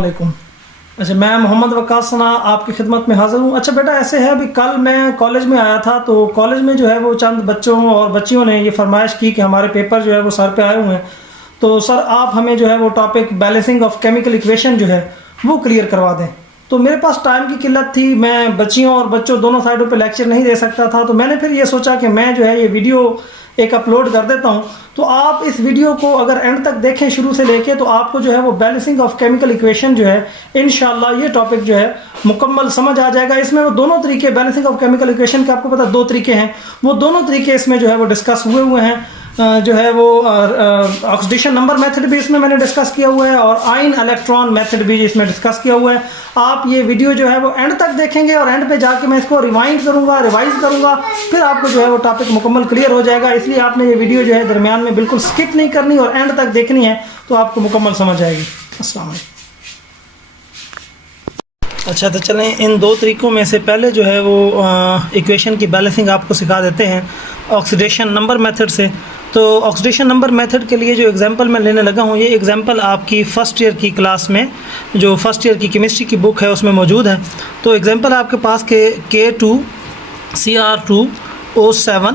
वालेकुम। अच्छा, मैं मोहम्मद वक्कास सना आपकी खिदमत में हाज़िर हूँ। अच्छा बेटा, ऐसे है अभी कल मैं कॉलेज में आया था, तो कॉलेज में जो है वो चंद बच्चों और बच्चियों ने ये फरमाइश की कि हमारे पेपर जो है वो सर पे आए हुए हैं, तो सर आप हमें जो है वो topic balancing of chemical equation जो है वो क्लियर करवा दें। तो मेरे पास टाइम की किल्लत थी, मैं बच्चियों और बच्चों दोनों साइडों पे लेक्चर नहीं दे सकता था, तो मैंने फिर ये सोचा कि मैं जो है ये वीडियो एक अपलोड कर देता हूँ। तो आप इस वीडियो को अगर एंड तक देखें शुरू से लेके, तो आपको जो है वो बैलेंसिंग ऑफ केमिकल इक्वेशन जो है इंशाल्लाह ये टॉपिक जो है मुकम्मल समझ आ जाएगा। इसमें वो दोनों तरीके बैलेंसिंग ऑफ केमिकल इक्वेशन के आपको पता दो तरीके हैं, वो दोनों तरीके इसमें जो है वो डिस्कस हुए हैं। जो है वो ऑक्सीडेशन नंबर मेथड भी इसमें मैंने डिस्कस किया हुआ है और आयन इलेक्ट्रॉन मेथड भी इसमें डिस्कस किया हुआ है। आप ये वीडियो जो है वो एंड तक देखेंगे और एंड पे जाके मैं इसको रिवाइंड करूंगा, रिवाइज करूंगा, फिर आपको जो है वो टॉपिक मुकम्मल क्लियर हो जाएगा। इसलिए आपने ये वीडियो जो है दरमियान में बिल्कुल स्किप नहीं करनी और एंड तक देखनी है, तो आपको मुकम्मल समझ आएगी। अस्सलाम वालेकुम। अच्छा, तो चलें इन दो तरीक़ों में से पहले जो है वो इक्वेशन की बैलेंसिंग आपको सिखा देते हैं ऑक्सीडेशन नंबर मेथड से। तो ऑक्सीडेशन नंबर मेथड के लिए जो एग्जांपल मैं लेने लगा हूँ, ये एग्जांपल आपकी फ़र्स्ट ईयर की क्लास में जो फर्स्ट ईयर की केमिस्ट्री की बुक है उसमें मौजूद है। तो एग्जांपल आपके पास के K2Cr2O7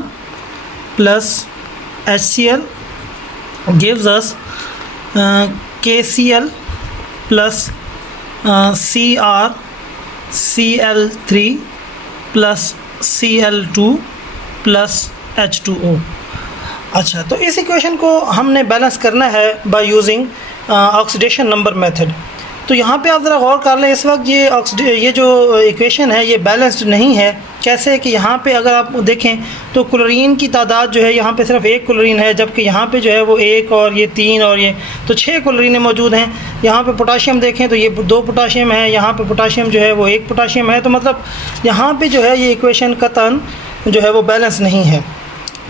plus HCl gives us KCl plus CrCl3 plus Cl2 plus H2O। अच्छा, तो इस इक्वेशन को हमने बैलेंस करना है by using oxidation number method. तो यहाँ पे आप ज़रा गौर कर लें, इस वक्त ये जो इक्वेशन है ये बैलेंस्ड नहीं है। कैसे कि यहाँ पे अगर आप देखें तो क्लोरीन की तादाद जो है यहाँ पे सिर्फ एक क्लोरीन है, जबकि यहाँ पे जो है वो एक और ये तीन और ये तो 6 क्लोरीनें मौजूद हैं। यहाँ पे पोटाशियम देखें तो ये 2 पोटाशियम है, यहाँ पे पोटाशियम जो है वो 1 पोटाशियम है। तो मतलब यहाँ पे जो है ये इक्वेशन कतन जो है वो बैलेंस नहीं है।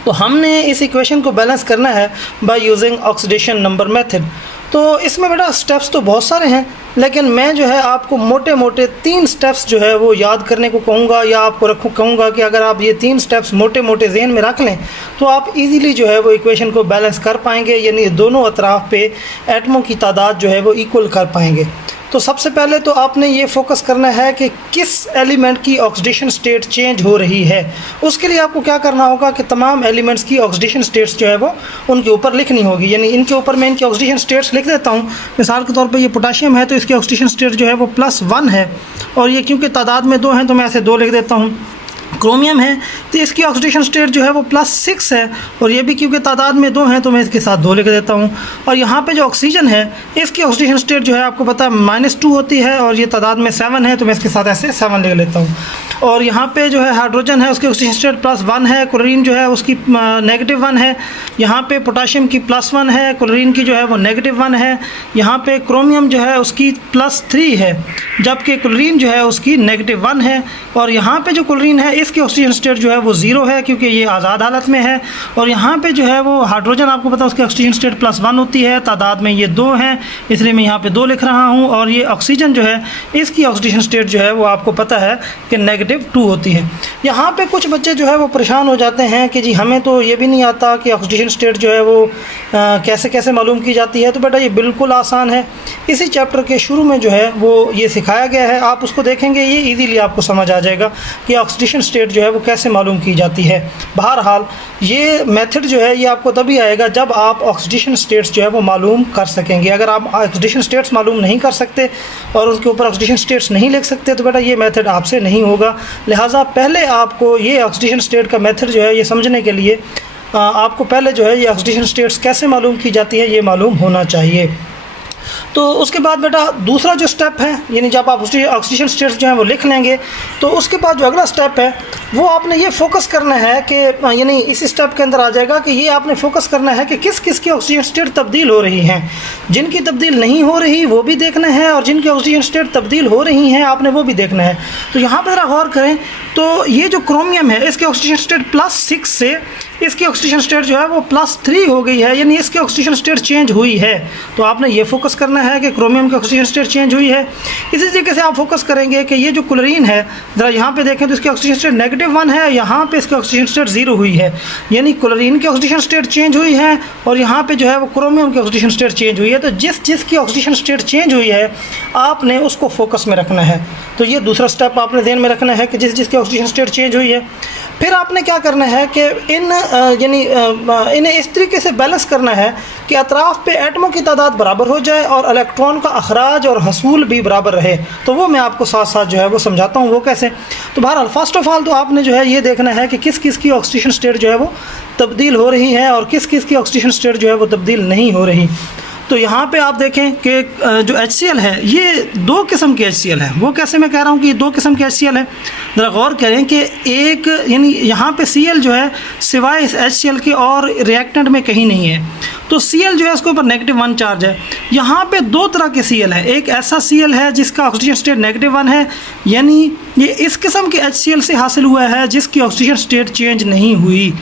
तो हमने इस इक्वेशन को बैलेंस करना है by using oxidation number method. तो इसमें बेटा स्टेप्स तो बहुत सारे हैं, लेकिन मैं जो है आपको मोटे मोटे 3 स्टेप्स जो है वो याद करने को कहूँगा, या आपको कहूँगा कि अगर आप ये 3 स्टेप्स मोटे मोटे जहन में रख लें तो आप इजीली जो है वो इक्वेशन को बैलेंस कर पाएंगे, यानी दोनों अतराफ़ पे एटमों की तादाद जो है वो इक्वल कर पाएंगे। तो सबसे पहले तो आपने ये फोकस करना है कि किस एलिमेंट की ऑक्सीडेशन स्टेट चेंज हो रही है। उसके लिए आपको क्या करना होगा कि तमाम एलिमेंट्स की ऑक्सीडेशन स्टेट्स जो है वो उनके ऊपर लिखनी होगी, यानी इनके ऊपर मैं इनकी ऑक्सीडेशन स्टेट्स लिख देता हूँ। मिसाल के तौर पे ये पोटाशियम है तो इसकी ऑक्सीडेशन स्टेट जो है वो +1 है, और ये क्योंकि तादाद में 2 हैं तो मैं ऐसे 2 लिख देता हूँ। क्रोमियम है तो इसकी ऑक्सीडेशन स्टेट जो है वो +6 है, और ये भी क्योंकि तादाद में 2 हैं तो मैं इसके साथ 2 लिख देता हूँ। और यहाँ पे जो ऑक्सीजन है इसकी ऑक्सीडेशन स्टेट जो है आपको पता है -2 होती है, और ये तादाद में 7 है तो मैं इसके साथ ऐसे 7 लिख लेता हूँ। और यहाँ पे जो है हाइड्रोजन है उसकी ऑक्सीडेशन स्टेट +1 है, क्लोरीन जो है उसकी -1 है, यहाँ पे पोटाशियम की +1 है, क्लोरीन की जो है वो -1 है, यहाँ पे क्रोमियम जो है उसकी +3 है, जबकि क्लोरीन जो है उसकी -1 है, और यहाँ पे जो क्लोरीन है इसकी ऑक्सीजन स्टेट जो है वो 0 है क्योंकि ये आज़ाद हालत में है। और यहाँ पे जो है वो हाइड्रोजन आपको पता है उसकी ऑक्सीजन स्टेट +1 होती है, तादाद में ये 2 हैं इसलिए मैं यहाँ पे 2 लिख रहा हूँ। और ये ऑक्सीजन जो है इसकी ऑक्सीजन स्टेट जो है वो आपको पता है कि -2 होती है। यहाँ पे कुछ बच्चे जो है वो परेशान हो जाते हैं कि जी हमें तो ये भी नहीं आता कि ऑक्सीजन स्टेट जो है वो कैसे कैसे मालूम की जाती है। तो बेटा ये बिल्कुल आसान है, इसी चैप्टर के शुरू में जो है वो ये सिखाया गया है, आप उसको देखेंगे ये ईजीली आपको समझ आ जाएगा कि ऑक्सीडेशन स्टेट जो है वो कैसे मालूम की जाती है। बहरहाल ये मेथड जो है ये आपको तभी आएगा जब आप ऑक्सीडेशन स्टेट्स जो है वो मालूम कर सकेंगे। अगर आप ऑक्सीडेशन स्टेट्स मालूम नहीं कर सकते और उसके ऊपर ऑक्सीडेशन स्टेट्स नहीं लिख सकते तो बेटा ये मेथड आपसे नहीं होगा। लिहाजा पहले आपको ये ऑक्सीडेशन स्टेट का मेथड जो है ये समझने के लिए आपको पहले जो है ये ऑक्सीडेशन स्टेट्स कैसे मालूम की जाती है ये मालूम होना चाहिए। तो उसके बाद बेटा दूसरा जो स्टेप है, यानी जब आप ऑक्सीडेशन स्टेट्स जो हैं वो लिख लेंगे तो उसके बाद जो अगला स्टेप है वो आपने ये फोकस करना है कि यानी इस स्टेप के अंदर आ जाएगा कि ये आपने फोकस करना है कि किस किस की ऑक्सीजन स्टेट तब्दील हो रही हैं। जिनकी तब्दील नहीं हो रही वो भी देखना है, और जिनकी ऑक्सीजन स्टेट तब्दील हो रही हैं आपने वो भी देखना है। तो यहाँ पर ज़रा गौर करें तो ये जो क्रोमियम है इसकी ऑक्सीजन स्टेट +6 से इसकी ऑक्सीजन स्टेट जो है वो +3 हो गई है, यानी इसकी ऑक्सीजन स्टेट चेंज हुई है। तो आपने ये फोकस करना है कि क्रोमियम की ऑक्सीजन स्टेट चेंज हुई है। इसी तरीके से आप फोकस करेंगे कि ये जो क्लोरीन है ज़रा यहाँ पे देखें तो इसकी ऑक्सीजन स्टेट -1 है, यहाँ पे इसकी ऑक्सीजन स्टेट 0 हुई है, यानी क्लोरीन की ऑक्सीजन स्टेट चेंज हुई है और यहाँ पे जो है वो क्रोमियम की ऑक्सीजन स्टेट चेंज हुई है। तो जिसकी ऑक्सीजन स्टेट चेंज हुई है आपने उसको फोकस में रखना है। तो ये दूसरा स्टेप आपने ध्यान में रखना है कि जिसकी ऑक्सीजन स्टेट चेंज हुई है। फिर आपने क्या करना है कि इन्हें इस तरीके से बैलेंस करना है कि अतराफ़ पे एटमों की तादाद बराबर हो जाए और इलेक्ट्रॉन का अखराज और हसूल भी बराबर रहे। तो वो मैं आपको साथ साथ जो है वो समझाता हूँ वो कैसे। तो बहरहाल फर्स्ट ऑफ ऑल तो आपने जो है ये देखना है कि किस किस की ऑक्सीजन स्टेट जो है वो तब्दील हो रही है और किस किस की ऑक्सीजन स्टेट जो है वो तब्दील नहीं हो रही। तो यहाँ पे आप देखें कि जो HCl है ये 2 किस्म के HCl है। वो कैसे मैं कह रहा हूँ कि ये 2 किस्म के HCl है, ज़रा गौर करें कि एक यानी यहाँ पे Cl जो है सिवाय इस HCl के और रिएक्टेंट में कहीं नहीं है। तो Cl जो है उसके ऊपर -1 चार्ज है। यहाँ पे 2 तरह के Cl है, एक ऐसा Cl है जिसका ऑक्सीजन स्टेट -1 है, यानी ये इस किस्म के HCl से हासिल हुआ है जिसकी ऑक्सीजन स्टेट चेंज नहीं हुई,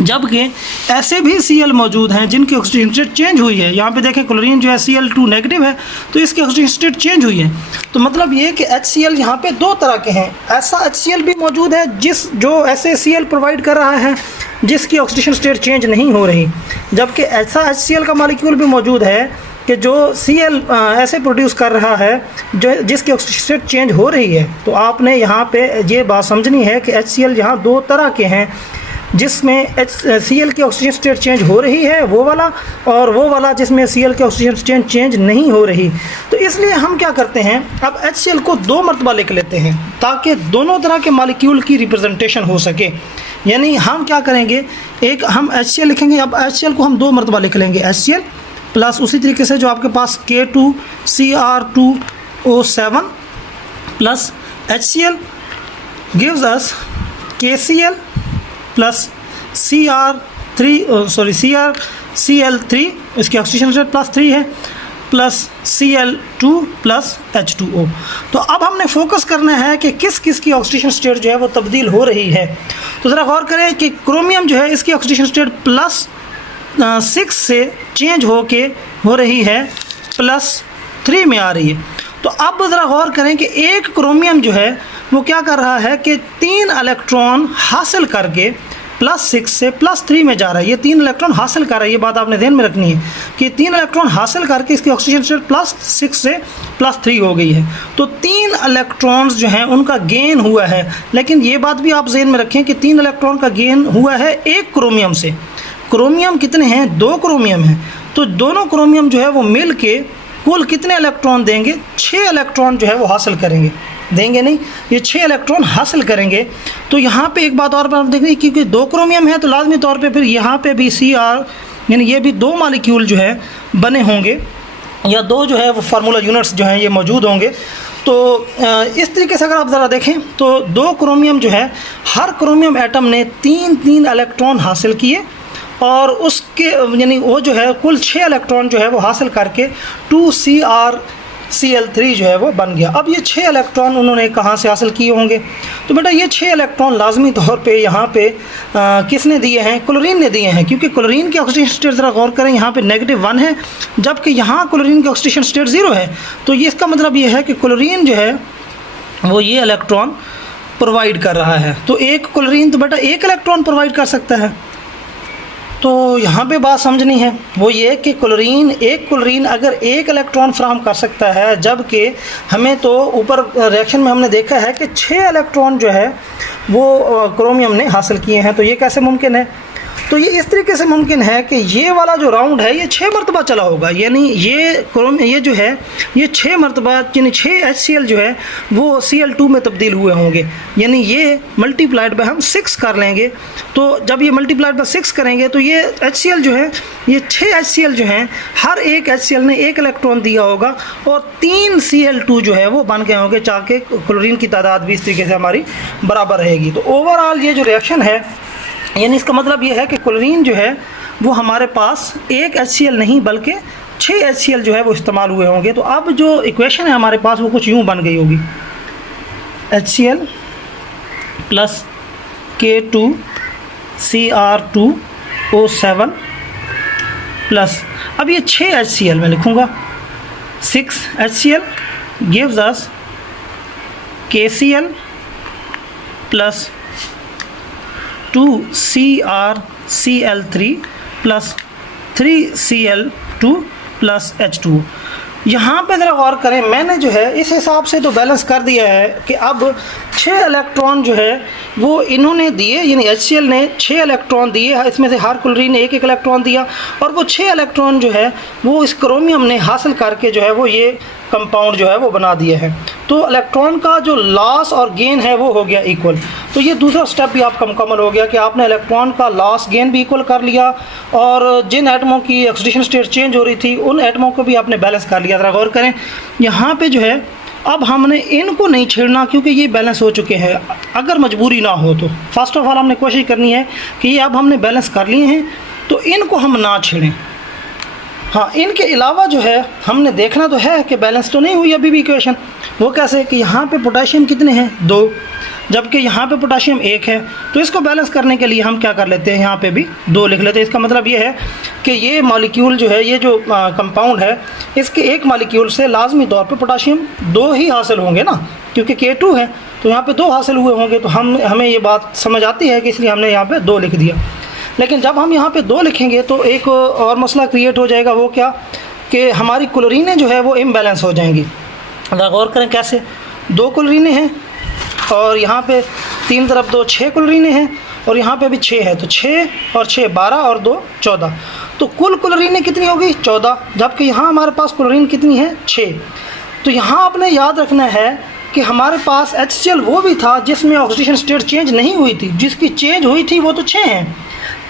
जबकि ऐसे भी Cl मौजूद हैं जिनकी ऑक्सीजन स्टेट चेंज हुई है। यहाँ पे देखें क्लोरीन जो है Cl2 नेगेटिव है तो इसकी ऑक्सीजन स्टेट चेंज हुई है। तो मतलब ये कि HCl यहाँ पे 2 तरह के हैं। ऐसा HCl भी मौजूद है जो ऐसे Cl प्रोवाइड कर रहा है जिसकी ऑक्सीजन स्टेट चेंज नहीं हो रही, जबकि ऐसा HCl का मॉलिक्यूल भी मौजूद है कि जो Cl ऐसे प्रोड्यूस कर रहा है जो जिसकी ऑक्सीजन स्टेट चेंज हो रही है। तो आपने यहाँ पे ये बात समझनी है कि HCl यहाँ 2 तरह के हैं, जिसमें Cl की ऑक्सीजन स्टेट चेंज हो रही है वो वाला, और वो वाला जिसमें Cl की ऑक्सीजन स्टेट चेंज नहीं हो रही। तो इसलिए हम क्या करते हैं, अब HCl को 2 मरतबा लिख लेते हैं ताकि दोनों तरह के मॉलिक्यूल की रिप्रेजेंटेशन हो सके। यानी हम क्या करेंगे, एक हम HCl लिखेंगे, अब HCl को हम 2 मरतबा लिख लेंगे, HCl प्लस उसी तरीके से जो आपके पास K2Cr2O7 plus HCl gives us KCl plus Cl3, इसकी ऑक्सीजन स्टेट +3 है, प्लस Cl2 प्लस H2O। तो अब हमने फोकस करना है कि किस किस की ऑक्सीजन स्टेट जो है वो तब्दील हो रही है। तो ज़रा गौर करें कि क्रोमियम जो है इसकी ऑक्सीजन स्टेट +6 से चेंज हो रही है +3 में आ रही है। तो अब ज़रा गौर करें कि एक क्रोमियम जो है वो क्या कर रहा है कि 3 इलेक्ट्रॉन हासिल करके +6 से +3 में जा रहा है। ये 3 इलेक्ट्रॉन हासिल कर रहा है, ये बात आपने ध्यान में रखनी है कि 3 इलेक्ट्रॉन हासिल करके इसकी ऑक्सीजन स्टेट +6 से +3 हो गई है। तो 3 इलेक्ट्रॉन्स जो हैं उनका गेन हुआ है, लेकिन ये बात भी आप ध्यान में रखें कि 3 इलेक्ट्रॉन का गेन हुआ है एक क्रोमियम से। क्रोमियम कितने हैं, 2 क्रोमियम हैं। तो दोनों क्रोमियम जो है वो मिल के कुल कितने इलेक्ट्रॉन देंगे, 6 इलेक्ट्रॉन जो है वो हासिल करेंगे, देंगे नहीं, ये 6 इलेक्ट्रॉन हासिल करेंगे। तो यहाँ पे एक बात और पर आप देखेंगे क्योंकि 2 क्रोमियम है तो लाजमी तौर पे फिर यहाँ पे भी Cr यानी ये भी 2 मॉलिक्यूल जो है बने होंगे, या 2 जो है वो फार्मूला यूनिट्स जो हैं ये मौजूद होंगे। तो इस तरीके से अगर आप ज़रा देखें तो 2 क्रोमियम जो है, हर क्रोमियम एटम ने 3 इलेक्ट्रॉन हासिल किए और उसके यानी वो जो है कुल 6 इलेक्ट्रॉन जो है वो हासिल करके 2CrCl3 जो है वो बन गया। अब ये 6 इलेक्ट्रॉन उन्होंने कहाँ से हासिल किए होंगे, तो बेटा ये 6 इलेक्ट्रॉन लाजमी तौर पे यहाँ पे किसने दिए हैं, क्लोरीन ने दिए हैं, क्योंकि क्लोरीन की ऑक्सीजन स्टेट ज़रा गौर करें यहाँ पे -1 है, जबकि यहाँ क्लोरीन की ऑक्सीजन स्टेट 0 है। तो ये इसका मतलब ये है कि क्लोरीन जो है वो ये इलेक्ट्रॉन प्रोवाइड कर रहा है। तो एक क्लोरीन तो बेटा 1 इलेक्ट्रॉन प्रोवाइड कर सकता है। तो यहाँ पे बात समझनी है वो ये कि एक क्लोरीन अगर 1 इलेक्ट्रॉन फ्राहम कर सकता है, जबकि हमें तो ऊपर रिएक्शन में हमने देखा है कि 6 इलेक्ट्रॉन जो है वो क्रोमियम ने हासिल किए हैं। तो ये कैसे मुमकिन है, तो ये इस तरीके से मुमकिन है कि ये वाला जो राउंड है ये 6 मरतबा चला होगा, यानी ये जो है ये 6 मरतबा यानी 6 HCl जो है वो Cl2 में तब्दील हुए होंगे, यानी ये मल्टीप्लाइड बाय हम 6 कर लेंगे। तो जब ये मल्टीप्लाइड बाय 6 करेंगे तो ये HCl जो है ये 6 HCl जो हैं हर एक HCl ने 1 इलेक्ट्रॉन दिया होगा और 3 Cl2 जो है वो बन गए होंगे, चाहे क्लोरीन की तादाद भी इस तरीके से हमारी बराबर रहेगी। तो ओवरऑल ये जो रिएक्शन है यानी इसका मतलब ये है कि क्लोरीन जो है वो हमारे पास 1 HCl नहीं बल्कि 6 HCl जो है वो इस्तेमाल हुए होंगे। तो अब जो इक्वेशन है हमारे पास वो कुछ यूँ बन गई होगी, HCl प्लस K2Cr2O7 प्लस, अब ये 6 HCl मैं लिखूँगा, 6 HCl gives us KCl plus 2CrCl3 plus 3Cl2 plus H2। यहाँ पे ज़रा गौर करें, मैंने जो है इस हिसाब से तो बैलेंस कर दिया है कि अब 6 इलेक्ट्रॉन जो है वो इन्होंने दिए, यानी HCl ने 6 इलेक्ट्रॉन दिए, इसमें से हर क्लोरीन ने एक इलेक्ट्रॉन दिया, और वो 6 इलेक्ट्रॉन जो है वो इस क्रोमियम ने हासिल करके जो है वो ये कंपाउंड जो है वो बना दिया है। तो इलेक्ट्रॉन का जो लॉस और गेन है वो हो गया इक्वल। तो ये दूसरा स्टेप भी आपका मुकम्मल हो गया कि आपने इलेक्ट्रॉन का लॉस गेन भी इक्वल कर लिया, और जिन एटमों की ऑक्सीडेशन स्टेट चेंज हो रही थी उन एटमों को भी आपने बैलेंस कर लिया। ज़रा गौर करें, यहाँ पे जो है अब हमने इनको नहीं छेड़ना क्योंकि ये बैलेंस हो चुके हैं। अगर मजबूरी ना हो तो फर्स्ट ऑफ ऑल हमने कोशिश करनी है कि ये अब हमने बैलेंस कर लिए हैं तो इनको हम ना छेड़ें। हाँ, इनके अलावा जो है हमने देखना तो है कि बैलेंस तो नहीं हुई अभी भी इक्वेशन। वो कैसे कि यहाँ पे पोटेशियम कितने हैं, 2, जबकि यहाँ पे पोटेशियम 1 है। तो इसको बैलेंस करने के लिए हम क्या कर लेते हैं, यहाँ पे भी 2 लिख लेते हैं। इसका मतलब ये है कि ये मॉलिक्यूल जो है, ये जो कंपाउंड है, इसके एक मॉलिक्यूल से लाजमी तौर पे पोटेशियम 2 ही हासिल होंगे ना, क्योंकि K2 है तो यहाँ पे 2 हासिल हुए होंगे। तो हमें ये बात समझ आती है कि इसलिए हमने यहाँ पे 2 लिख दिया। लेकिन जब हम यहाँ पे 2 लिखेंगे तो एक और मसला क्रिएट हो जाएगा। वो क्या कि हमारी क्लोरीनें जो है वो इम्बैलेंस हो जाएंगी। गौर करें कैसे, 2 क्लोरीनें हैं और यहाँ पे 3 तरफ 2, 6 क्लोरीनें हैं, और यहाँ पे भी 6 है। तो 6 और 6 12 और 2 14। तो कुल क्लोरीनें कितनी होगी, 14, जबकि यहाँ हमारे पास क्लोरीन कितनी है, 6। तो यहाँ आपने याद रखना है कि हमारे पास HCl वो भी था जिसमें ऑक्सीडेशन स्टेट चेंज नहीं हुई थी, जिसकी चेंज हुई थी वो तो 6 हैं।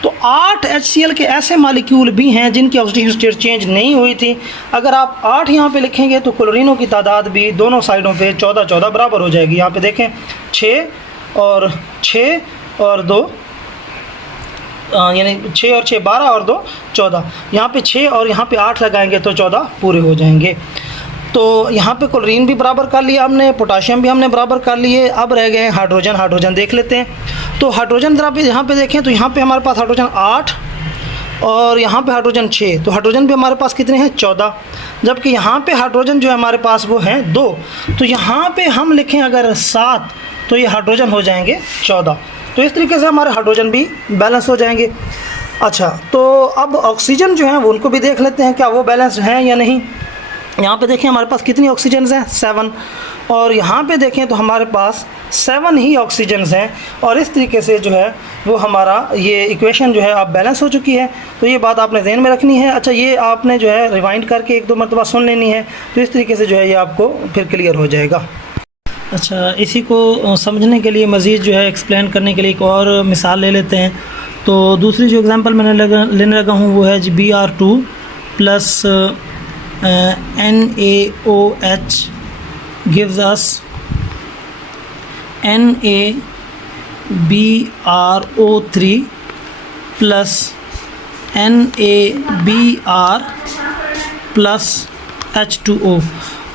तो 8 HCl के ऐसे मालिक्यूल भी हैं जिनकी ऑक्सीडेशन स्टेट चेंज नहीं हुई थी। अगर आप 8 यहाँ पे लिखेंगे तो क्लोरीनों की तादाद भी दोनों साइडों पे 14 बराबर हो जाएगी। यहाँ पे देखें 6 और 2, यानी 6 और 6 12 और 2 14। यहाँ पे 6 और यहाँ पे 8 लगाएंगे तो 14 पूरे हो जाएंगे। तो यहाँ पे क्लोरीन भी बराबर कर लिया हमने, पोटाशियम भी हमने बराबर कर लिए। अब रह गए हाइड्रोजन। हाइड्रोजन देख लेते हैं। तो हाइड्रोजन ज़रा यहाँ पे देखें तो यहाँ पे हमारे पास हाइड्रोजन 8 और यहाँ पे हाइड्रोजन 6। तो हाइड्रोजन भी हमारे पास कितने हैं, 14, जबकि यहाँ पे हाइड्रोजन जो है हमारे पास वो हैं 2। तो यहाँ पे हम लिखें अगर 7 तो ये हाइड्रोजन हो जाएंगे 14। तो इस तरीके से हमारे हाइड्रोजन भी बैलेंस हो जाएंगे। अच्छा, तो अब ऑक्सीजन जो है वो उनको भी देख लेते हैं क्या वो बैलेंस हैं या नहीं। यहाँ पे देखें हमारे पास कितनी ऑक्सीजन्स हैं, 7, और यहाँ पे देखें तो हमारे पास 7 ही ऑक्सीजन्स हैं। और इस तरीके से जो है वो हमारा ये इक्वेशन जो है अब बैलेंस हो चुकी है। तो ये बात आपने ध्यान में रखनी है। अच्छा, ये आपने जो है रिवाइंड करके 1-2 मरतबा सुन लेनी है, तो इस तरीके से जो है ये आपको फिर क्लियर हो जाएगा। अच्छा, इसी को समझने के लिए मज़ीद जो है एक्सप्लेन करने के लिए एक और मिसाल ले लेते हैं। तो दूसरी जो एग्ज़ाम्पल मैंने लेने लगा हूँ वो है जी Br2 plus NaOH gives us NaBrO3 plus NaBr plus H2O।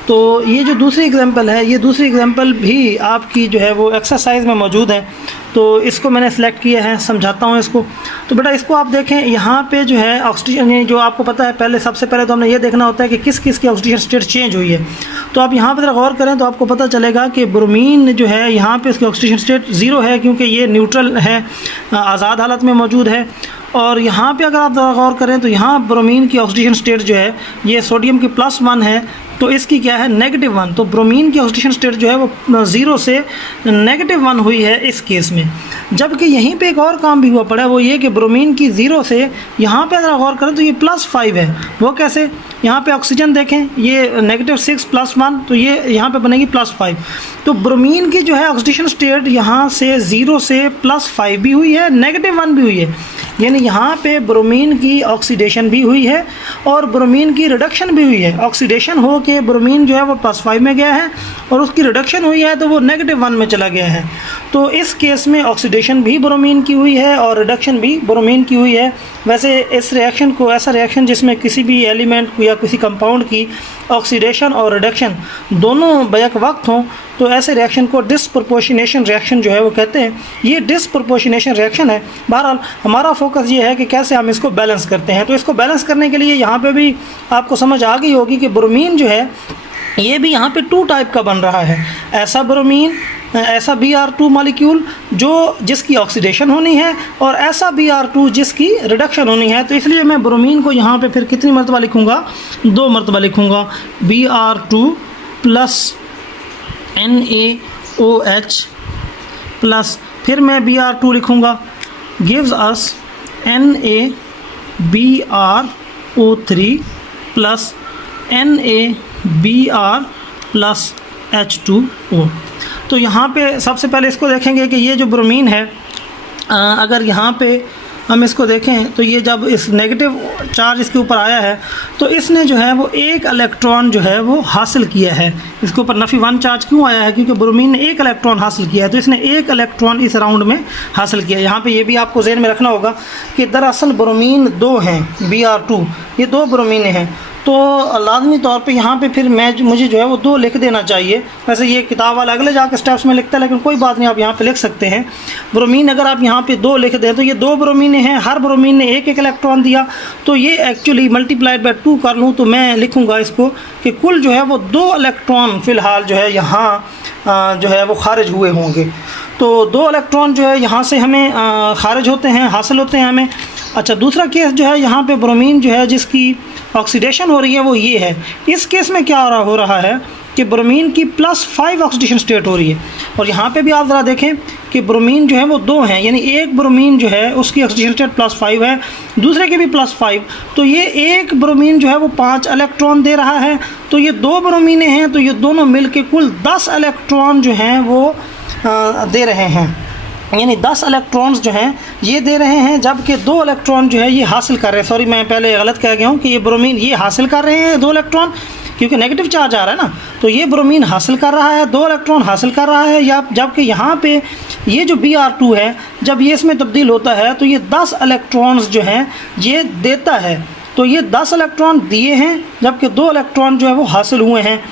तो ये जो दूसरी एग्जांपल है, ये दूसरी एग्जांपल भी आपकी जो है वो एक्सरसाइज में मौजूद है। तो इसको मैंने सेलेक्ट किया है, समझाता हूँ इसको। तो बेटा इसको आप देखें, यहाँ पे जो है ऑक्सीजन, जो आपको पता है पहले सबसे पहले तो हमने ये देखना होता है कि किस किस की ऑक्सीजन स्टेट चेंज हुई है। तो आप यहाँ पर ज़रा गौर करें तो आपको पता चलेगा कि ब्रोमीन जो है यहाँ पे उसकी ऑक्सीजन स्टेट 0 है, क्योंकि ये न्यूट्रल है, आज़ाद हालत में मौजूद है। और यहाँ पे अगर आप गौर करें तो यहाँ ब्रोमीन की ऑक्सीजन स्टेट जो है ये सोडियम की +1 है, तो इसकी क्या है, -1। तो ब्रोमीन की ऑक्सीजन स्टेट जो है वो 0 से -1 हुई है इस केस में। जबकि यहीं पे एक और काम भी हुआ पड़ा है, वो ये कि ब्रोमीन की 0 से यहाँ पे अगर गौर करें तो ये +5 है। वो कैसे, यहाँ पे ऑक्सीजन देखें ये -6 +1, तो ये यहाँ पे बनेगी +5। तो ब्रोमीन की जो है ऑक्सीडेशन स्टेट यहाँ से 0 से +5 भी हुई है, -1 भी हुई है। यानी यहाँ पे ब्रोमीन की ऑक्सीडेशन भी हुई है और ब्रोमीन की रिडक्शन भी हुई है। ऑक्सीडेशन हो के ब्रोमीन जो है वो +5 में गया है और उसकी रिडक्शन हुई है तो वो -1 में चला गया है। तो इस केस में ऑक्सीडेशन भी ब्रोमीन की हुई है और रिडक्शन भी ब्रोमीन की हुई है। वैसे इस रिएक्शन को, ऐसा रिएक्शन जिसमें किसी भी एलिमेंट या किसी कंपाउंड की ऑक्सीडेशन और रिडक्शन दोनों बैक वक्त हों, तो ऐसे रिएक्शन को डिस्प्रपोर्शनेशन रिएक्शन जो है वो कहते हैं। ये डिस्प्रपोर्शनेशन रिएक्शन है। बहरहाल हमारा फोकस ये है कि कैसे हम इसको बैलेंस करते हैं। तो इसको बैलेंस करने के लिए यहाँ पे भी आपको समझ आ गई होगी कि ब्रोमीन जो है ये भी यहाँ पे 2 टाइप का बन रहा है। ऐसा ब्रोमीन ऐसा Br2 मॉलिक्यूल जिसकी ऑक्सीडेशन होनी है और ऐसा Br2 जिसकी रिडक्शन होनी है। तो इसलिए मैं ब्रोमीन को यहाँ पे फिर कितनी मरतबा लिखूँगा, 2 मरतबा लिखूँगा। Br2 प्लस NaOH प्लस फिर मैं Br2 लिखूँगा, gives us NaBrO3 plus NaBr plus H2O। तो यहाँ पे सबसे पहले इसको देखेंगे कि ये जो ब्रोमीन है, अगर यहाँ पे हम इसको देखें तो ये जब इस नेगेटिव चार्ज इसके ऊपर आया है तो इसने जो है वो एक इलेक्ट्रॉन जो है वो हासिल किया है। इसके ऊपर नफी 1 चार्ज क्यों आया है, क्योंकि ब्रोमीन ने एक इलेक्ट्रॉन हासिल किया है, तो इसने एक इलेक्ट्रॉन इस राउंड में हासिल किया है। यहाँ पे ये भी आपको ज़हन में रखना होगा कि दरअसल ब्रोमीन 2 हैं, Br2 ये 2 ब्रोमीन हैं, तो लाजमी तौर पे यहाँ पे फिर मुझे जो है वो 2 लिख देना चाहिए। वैसे ये किताब वाला अगले जाके स्टेप्स में लिखता है, लेकिन कोई बात नहीं, आप यहाँ पे लिख सकते हैं। ब्रोमीन अगर आप यहाँ पे 2 लिख दें तो ये 2 ब्रोमीन हैं, हर ब्रोमीन ने एक इलेक्ट्रॉन दिया, तो ये एक्चुअली मल्टीप्लाइड बाय 2 कर लूँ तो मैं लिखूँगा इसको कि कुल जो है वो 2 इलेक्ट्रॉन फ़िलहाल जो है यहाँ जो है वो खारिज हुए होंगे। तो 2 इलेक्ट्रॉन जो है यहाँ से हमें खारिज होते हैं, हासिल होते हैं हमें। अच्छा, दूसरा केस जो है यहाँ पे ब्रोमीन जो है जिसकी ऑक्सीडेशन हो रही है वो ये है। इस केस में क्या हो रहा है कि ब्रोमीन की +5 ऑक्सीडेशन स्टेट हो रही है, और यहाँ पे भी आप ज़रा देखें कि ब्रोमीन जो है वो 2 हैं, यानी एक ब्रोमीन जो है उसकी ऑक्सीडेशन स्टेट +5 है, दूसरे की भी +5, तो ये एक ब्रोमीन जो है वो 5 इलेक्ट्रॉन दे रहा है। तो ये 2 ब्रोमीने हैं, तो ये दोनों मिल के कुल 10 इलेक्ट्रॉन जो हैं वो दे रहे हैं, यानी 10 इलेक्ट्रॉन्स जो हैं ये दे रहे हैं, जबकि 2 इलेक्ट्रॉन जो है ये हासिल कर रहे हैं। सॉरी, मैं पहले गलत कह गया हूँ कि ये ब्रोमीन ये हासिल कर रहे हैं 2 इलेक्ट्रॉन, क्योंकि नेगेटिव चार्ज आ रहा है ना, तो ये ब्रोमीन हासिल कर रहा है, 2 इलेक्ट्रॉन हासिल कर रहा है, या जबकि यहाँ पे ये जो Br2 है जब ये इसमें तब्दील होता है तो ये 10 इलेक्ट्रॉन्स जो हैं ये देता है। तो ये 10 इलेक्ट्रॉन दिए हैं, जबकि 2 इलेक्ट्रॉन जो है वो हासिल हुए हैं,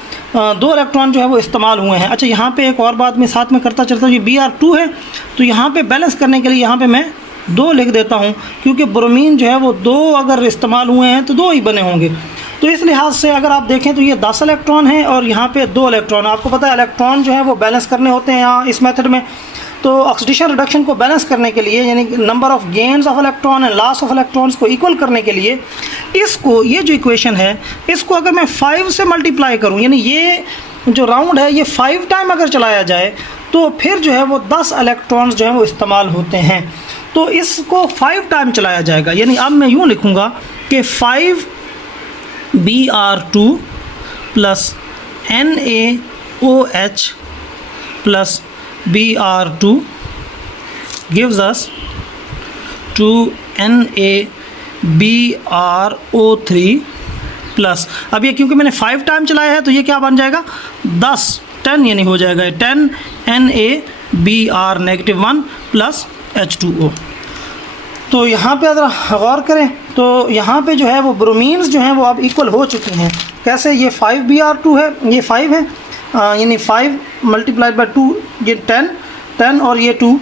2 इलेक्ट्रॉन जो है वो इस्तेमाल हुए हैं। अच्छा, यहाँ पे एक और बात मैं साथ में करता चलता हूँ, ये Br2 है, तो यहाँ पे बैलेंस करने के लिए यहाँ पे मैं 2 लिख देता हूँ, क्योंकि ब्रोमीन जो है वो 2 अगर इस्तेमाल हुए हैं तो 2 ही बने होंगे। तो इस लिहाज से अगर आप देखें तो ये 10 इलेक्ट्रॉन हैं और यहाँ पे 2 इलेक्ट्रॉन। आपको पता है इलेक्ट्रॉन जो है वो बैलेंस करने होते हैं यहाँ इस मेथड में। तो ऑक्सीडेशन रिडक्शन को बैलेंस करने के लिए, यानी number of gains of electron and loss of electrons को इक्वल करने के लिए, इसको ये जो इक्वेशन है इसको अगर मैं 5 से मल्टीप्लाई करूँ, यानी ये जो राउंड है ये 5 टाइम अगर चलाया जाए तो फिर जो है वो 10 इलेक्ट्रॉन्स जो है वो इस्तेमाल होते हैं। तो इसको 5 टाइम चलाया जाएगा, यानी अब मैं यूँ लिखूँगा कि 5 Br2 plus NaOH plus Br2 gives us 2 NaBrO3 plus, अब ये क्योंकि मैंने 5 टाइम चलाया है तो ये क्या बन जाएगा 10 यानी हो जाएगा 10 NaBr -1 प्लस H2O। तो यहाँ पे अगर गौर करें तो यहाँ पे जो है वो ब्रोमीन्स जो हैं वो अब इक्वल हो चुकी हैं। कैसे, ये 5 Br2 है, ये 5 है, यानी 5 मल्टीप्लाइड बाई 2 ये 10 और ये 2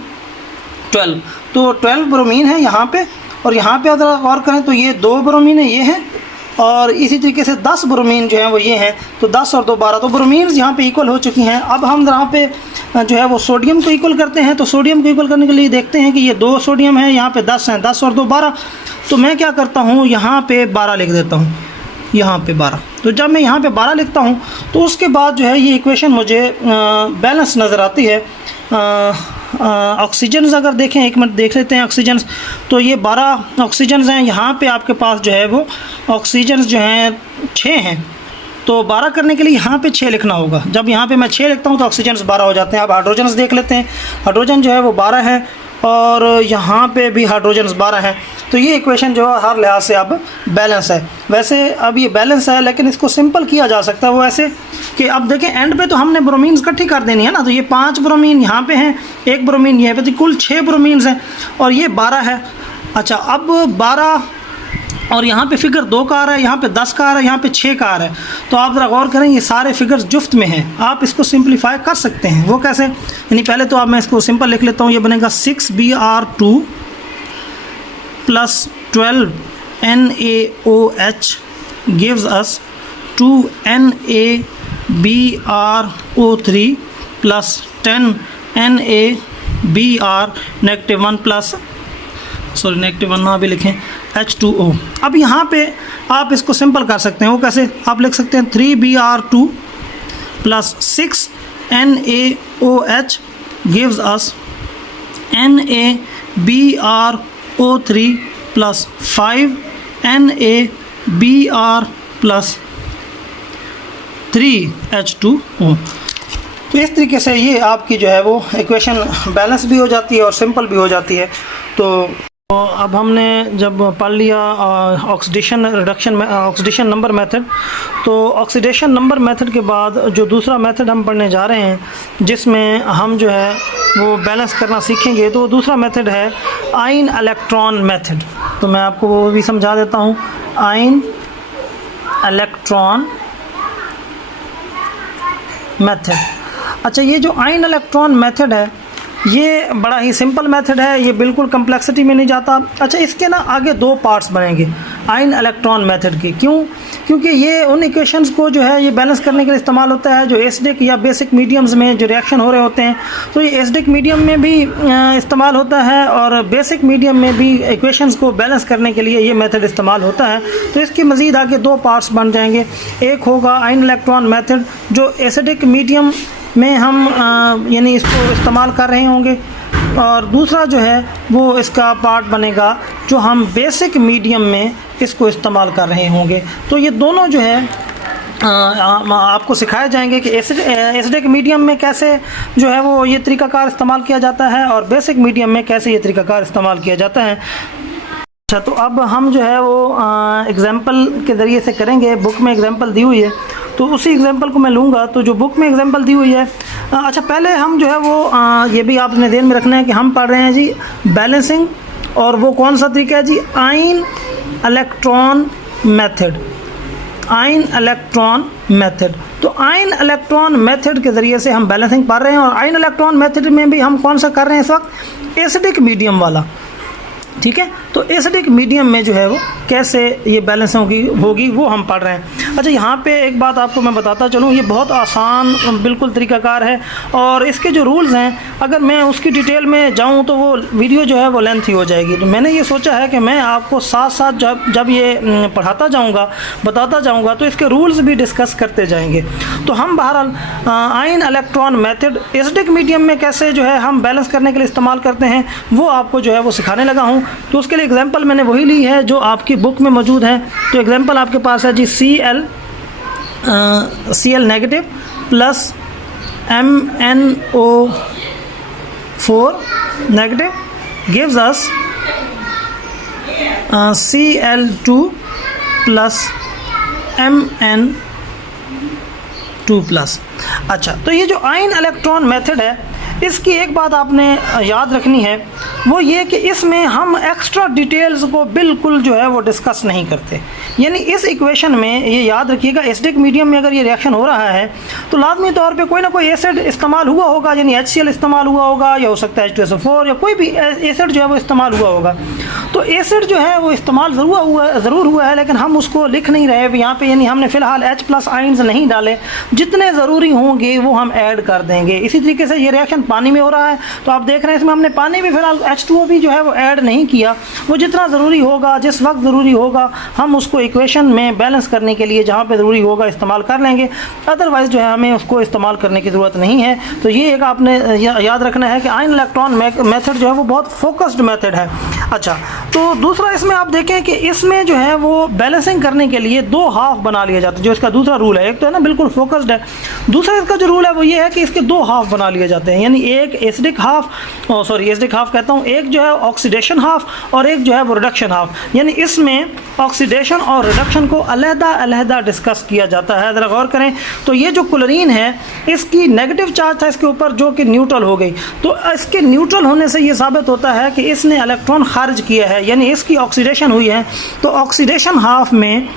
12, तो 12 ब्रोमीन है यहाँ पे। और यहाँ पे अगर गौर करें तो ये 2 ब्रोमीन है, ये हैं, और इसी तरीके से 10 ब्रोमीन जो हैं वो ये हैं, तो 10 और 2 12, तो ब्रोमीन्स यहाँ पे इक्वल हो चुकी हैं। अब हम यहाँ पे जो है वो सोडियम को इक्वल करते हैं, तो सोडियम को इक्वल करने के लिए देखते हैं कि ये 2 सोडियम है, यहाँ पे 10 हैं, 10 और 2 12, तो मैं क्या करता हूँ यहाँ पे 12 लिख देता हूँ, यहाँ पे 12। तो जब मैं यहाँ पे 12 लिखता हूँ तो उसके बाद जो है ये इक्वेशन मुझे बैलेंस नज़र आती है। ऑक्सीजन्स अगर देखें, एक मिनट देख लेते हैं ऑक्सीजन्स, तो ये 12 ऑक्सीजन्स हैं, यहाँ पे आपके पास जो है वो ऑक्सीजन्स जो हैं 6 हैं, तो 12 करने के लिए यहाँ पे 6 लिखना होगा। जब यहाँ पे मैं 6 लिखता हूँ तो ऑक्सीजन्स 12 हो जाते हैं। अब हाइड्रोजन्स देख लेते हैं, हाइड्रोजन जो है वो 12 है और यहाँ पे भी हाइड्रोजन्स 12 हैं, तो ये इक्वेशन जो है हर लिहाज से अब बैलेंस है। वैसे अब ये बैलेंस है, लेकिन इसको सिंपल किया जा सकता है वो ऐसे कि अब देखें एंड पे तो हमने ब्रोमीन्स इकट्ठी कर देनी है ना, तो ये 5 ब्रोमीन यहाँ पे हैं, 1 ब्रोमीन यहाँ पे, तो कुल 6 ब्रोमीन्स हैं और ये 12 है। अच्छा, अब 12 और यहाँ पे फिगर 2 का आ रहा है, यहाँ पे 10 का आ रहा है, यहाँ पे 6 का आ रहा है, तो आप ज़रा गौर करें ये सारे फिगर्स जुफ्त में हैं। आप इसको सिंप्लीफाई कर सकते हैं, वो कैसे, यानी पहले तो अब मैं इसको सिंपल लिख लेता हूँ, ये बनेगा 6 Br2 plus 12 NaOH gives us 2 NaBrO3 plus 10 NaBr -1 plus -1 ना भी लिखें H2O। अब यहाँ पे आप इसको सिंपल कर सकते हैं। वो कैसे आप लिख सकते हैं 3Br2 plus 6 NaOH gives us NaBrO3 plus 5 NaBr plus 3H2O। तो इस तरीके से ये आपकी जो है वो इक्वेशन बैलेंस भी हो जाती है और सिंपल भी हो जाती है। तो अब हमने जब पढ़ लिया oxidation reduction oxidation number method, तो ऑक्सीडेशन नंबर मेथड के बाद जो दूसरा मेथड हम पढ़ने जा रहे हैं जिसमें हम जो है वो बैलेंस करना सीखेंगे, तो दूसरा मेथड है आयन इलेक्ट्रॉन मेथड। तो मैं आपको वो भी समझा देता हूँ। Ion electron method. अच्छा, ये जो आयन इलेक्ट्रॉन मेथड है ये बड़ा ही सिंपल मेथड है, ये बिल्कुल कम्प्लेक्सिटी में नहीं जाता। अच्छा, इसके ना आगे दो पार्ट्स बनेंगे आयन इलेक्ट्रॉन मेथड के। क्यों? क्योंकि ये उन इक्वेशंस को जो है ये बैलेंस करने के लिए इस्तेमाल होता है जो एसिडिक या बेसिक मीडियम्स में जो रिएक्शन हो रहे होते हैं। तो ये एसिडिक मीडियम में भी इस्तेमाल होता है और बेसिक मीडियम में भी इक्वेशंस को बैलेंस करने के लिए ये मेथड इस्तेमाल होता है। तो इसके मज़ीद आगे दो पार्ट्स बन जाएंगे। एक होगा आयन इलेक्ट्रॉन मेथड जो एसिडिक मीडियम में हम यानी इसको इस्तेमाल कर रहे होंगे, और दूसरा जो है वो इसका पार्ट बनेगा जो हम बेसिक मीडियम में इसको इस्तेमाल कर रहे होंगे। तो ये दोनों जो है आपको सिखाए जाएंगे कि एसिडिक मीडियम में कैसे जो है वो ये तरीक़ाकार इस्तेमाल किया जाता है और बेसिक मीडियम में कैसे ये तरीक़ाकार इस्तेमाल किया जाता है। अच्छा, तो अब हम जो है वो एग्ज़ाम्पल के ज़रिए से करेंगे। बुक में एग्ज़ाम्पल दी हुई है तो उसी एग्ज़ाम्पल को मैं लूँगा। तो जो बुक में एग्ज़ाम्पल दी हुई है, अच्छा पहले हम जो है वो ये भी आपने ध्यान में रखना है कि हम पढ़ रहे हैं जी बैलेंसिंग, और वो कौन सा तरीका है जी? Ion electron method. Ion electron method. तो आयन इलेक्ट्रॉन मेथड के ज़रिए से हम बैलेंसिंग पढ़ रहे हैं, और आयन इलेक्ट्रॉन मेथड में भी हम कौन सा कर रहे हैं इस वक्त? एसिडिक मीडियम वाला। ठीक है, तो एसिडिक मीडियम में जो है वो कैसे ये बैलेंस होगी वो हम पढ़ रहे हैं। अच्छा, यहाँ पे एक बात आपको मैं बताता चलूँ, ये बहुत आसान बिल्कुल तरीक़ाकार है, और इसके जो रूल्स हैं अगर मैं उसकी डिटेल में जाऊँ तो वो वीडियो जो है वो लेंथी हो जाएगी। तो मैंने ये सोचा है कि मैं आपको साथ साथ जब ये पढ़ाता जाऊँगा, बताता जाऊँगा, तो इसके रूल्स भी डिस्कस करते जाएंगे। तो हम बहरहाल ion electron method acidic medium में कैसे जो है हम बैलेंस करने के लिए इस्तेमाल करते हैं वो आपको जो है वो सिखाने लगा हूँ। तो उसके लिए एग्जांपल मैंने वही ली है जो आपकी बुक में मौजूद है। तो एग्जांपल आपके पास है जी Cl negative plus MnO4 negative gives us Cl2 plus Mn2 plus. अच्छा, तो ये जो आयन इलेक्ट्रॉन मेथड है इसकी एक बात आपने याद रखनी है, वो ये कि इसमें हम एक्स्ट्रा डिटेल्स को बिल्कुल जो है वो डिस्कस नहीं करते। यानी इस इक्वेशन में ये याद रखिएगा, एसिडिक मीडियम में अगर ये रिएक्शन हो रहा है तो लाजमी तौर पे कोई ना कोई एसिड इस्तेमाल हुआ होगा, यानी HCl इस्तेमाल हुआ होगा, या हो सकता है H2SO4 या कोई भी एसिड जो है वो इस्तेमाल हुआ होगा। तो एसिड जो है वो इस्तेमाल ज़रूर हुआ है, लेकिन हम उसको लिख नहीं रहे यहाँ पे, यानी हमने फ़िलहाल H+ आयन्स नहीं डाले, जितने ज़रूरी होंगे वो हम ऐड कर देंगे। इसी तरीके से ये रिएक्शन पानी में हो रहा है, तो आप देख रहे हैं इसमें हमने पानी भी फ़िलहाल H2O भी जो है वो ऐड नहीं किया। वो जितना ज़रूरी होगा, जिस वक्त ज़रूरी होगा, हम उसको इक्वेशन में बैलेंस करने के लिए जहाँ पे ज़रूरी होगा इस्तेमाल कर लेंगे, अदरवाइज़ जो है हमें उसको इस्तेमाल करने की ज़रूरत नहीं है। तो ये एक आपने याद रखना है कि आयन इलेक्ट्रॉन मेथड जो है वो बहुत फोकस्ड मेथड है। अच्छा, तो दूसरा इसमें आप देखें कि इसमें जो है वो बैलेंसिंग करने के लिए दो हाफ बना लिए जाते हैं, जो इसका दूसरा रूल है। एक तो है ना बिल्कुल फोकस्ड है, दूसरा इसका जो रूल है वो ये है कि इसके दो हाफ बना लिए जाते हैं, यानी एक एसिडिक हाफ, एसिडिक हाफ कहता हूँ, एक जो है ऑक्सीडेशन हाफ और एक जो है वो रिडक्शन हाफ। यानी इसमें ऑक्सीडेशन और रिडक्शन को अलहदा डिस्कस किया जाता है। ज़रा गौर करें तो ये जो क्लोरीन है इसकी नेगेटिव चार्ज था इसके ऊपर जो कि न्यूट्रल हो गई, तो इसके न्यूट्रल होने से ये साबित होता है कि इसने इलेक्ट्रॉन खारिज किया है, यानी इसकी ऑक्सीडेशन हुई है। तो ऑक्सीडेशन हाफ में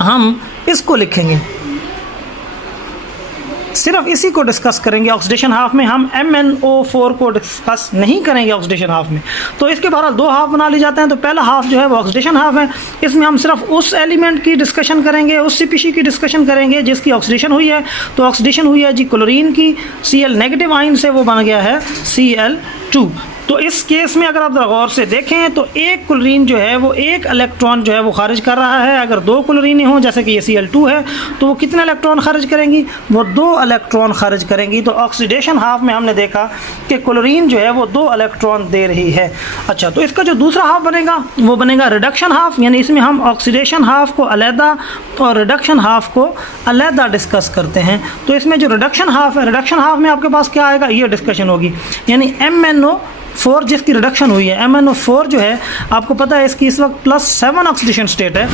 हम इसको लिखेंगे सिर्फ इसी को डिस्कस करेंगे ऑक्सीडेशन हाफ में, हम MnO4 को डिस्कस नहीं करेंगे ऑक्सीडेशन हाफ में। तो इसके बहरहाल दो हाफ बना ली जाते हैं। तो पहला हाफ जो है वो ऑक्सीडेशन हाफ है, इसमें हम सिर्फ उस एलिमेंट की डिस्कशन करेंगे, उस CpC की डिस्कशन करेंगे जिसकी ऑक्सीडेशन हुई है। तो ऑक्सीडेशन हुई है जी क्लोरीन की, Cl नेगेटिव आयन से वो बन गया है Cl2। तो इस केस में अगर आप गौर से देखें तो एक क्लोरीन जो है वो एक इलेक्ट्रॉन जो है वो खारिज कर रहा है। अगर दो क्लोरीन हों जैसे कि ये Cl2 है तो वो कितने इलेक्ट्रॉन खारिज करेंगी, वो 2 इलेक्ट्रॉन खारिज करेंगी। तो ऑक्सीडेशन हाफ में हमने देखा कि क्लोरीन जो है वो 2 इलेक्ट्रॉन दे रही है। अच्छा, तो इसका जो दूसरा हाफ बनेगा वो बनेगा रिडक्शन हाफ, यानी इसमें हम ऑक्सीडेशन हाफ को अलहदा और रिडक्शन हाफ को अलहदा डिस्कस करते हैं। तो इसमें जो रिडक्शन हाफ है, रिडक्शन हाफ में आपके पास क्या आएगा, ये डिस्कशन होगी। यानी MnO4 जिसकी रिडक्शन हुई है, MnO4 जो है आपको पता है इसकी इस वक्त +7 ऑक्सीडेशन स्टेट है,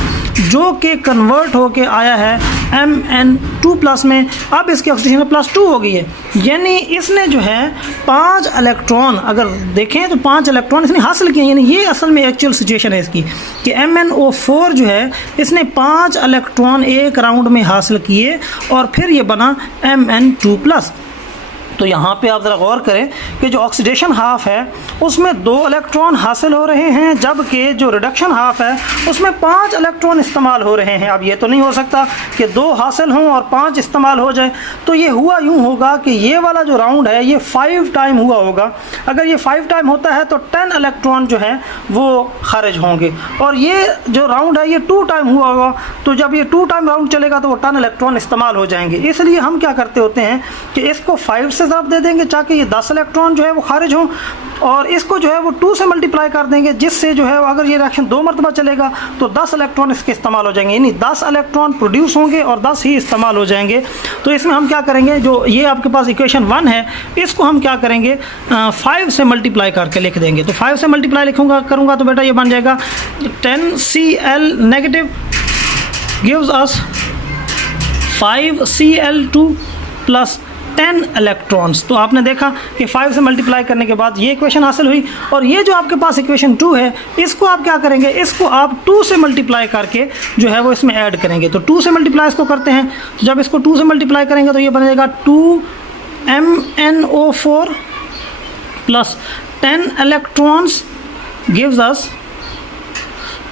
जो कि कन्वर्ट होके आया है Mn2+ में। अब इसकी ऑक्सीडेशन +2 हो गई है, यानी इसने जो है 5 इलेक्ट्रॉन, अगर देखें तो 5 इलेक्ट्रॉन इसने हासिल किए। यानी ये असल में एक्चुअल सिचुएशन है इसकी कि MnO4 जो है इसने 5 इलेक्ट्रॉन एक राउंड में हासिल किए और फिर ये बना Mn2+। तो यहाँ पे आप ज़रा गौर करें कि जो ऑक्सीडेशन हाफ है उसमें 2 इलेक्ट्रॉन हासिल हो रहे हैं, जबकि जो रिडक्शन हाफ है उसमें 5 इलेक्ट्रॉन इस्तेमाल हो रहे हैं। अब ये तो नहीं हो सकता कि 2 हासिल हों और 5 इस्तेमाल हो जाए। तो ये हुआ यूँ होगा कि ये वाला जो राउंड है ये 5 टाइम हुआ होगा। अगर ये 5 टाइम होता है तो 10 इलेक्ट्रॉन जो है वो खारिज होंगे, और ये जो राउंड है ये 2 टाइम हुआ होगा। तो जब ये 2 टाइम राउंड चलेगा तो वो 10 इलेक्ट्रॉन इस्तेमाल हो जाएंगे। इसलिए हम क्या करते होते हैं कि इसको 5 से ज़रब दे देंगे ताकि ये 10 इलेक्ट्रॉन जो है वो खारिज हों, और इसको जो है वो 2 से मल्टीप्लाई कर देंगे, जिससे जो है अगर ये रिएक्शन 2 मरतबा चलेगा तो 10 इलेक्ट्रॉन इसके इस्तेमाल हो जाएंगे। यानी 10 इलेक्ट्रॉन प्रोड्यूस होंगे और 10 ही इस्तेमाल हो जाएंगे। तो इसमें हम क्या करेंगे, जो ये आपके पास इक्वेशन 1 है इसको हम क्या करेंगे 5 से मल्टीप्लाई करके लिख देंगे। तो 5 से मल्टीप्लाई करूँगा तो बेटा ये बन जाएगा 10Cl negative gives us 5Cl2 + 10 electrons. तो आपने देखा कि 5 से मल्टीप्लाई करने के बाद ये इक्वेशन हासिल हुई, और ये जो आपके पास इक्वेशन 2 है इसको आप क्या करेंगे, इसको आप 2 से मल्टीप्लाई करके जो है वो इसमें ऐड करेंगे। तो 2 से मल्टीप्लाई इसको करते हैं, तो जब इसको 2 से मल्टीप्लाई करेंगे तो ये बन जाएगा 2MnO4 + 10 electrons gives us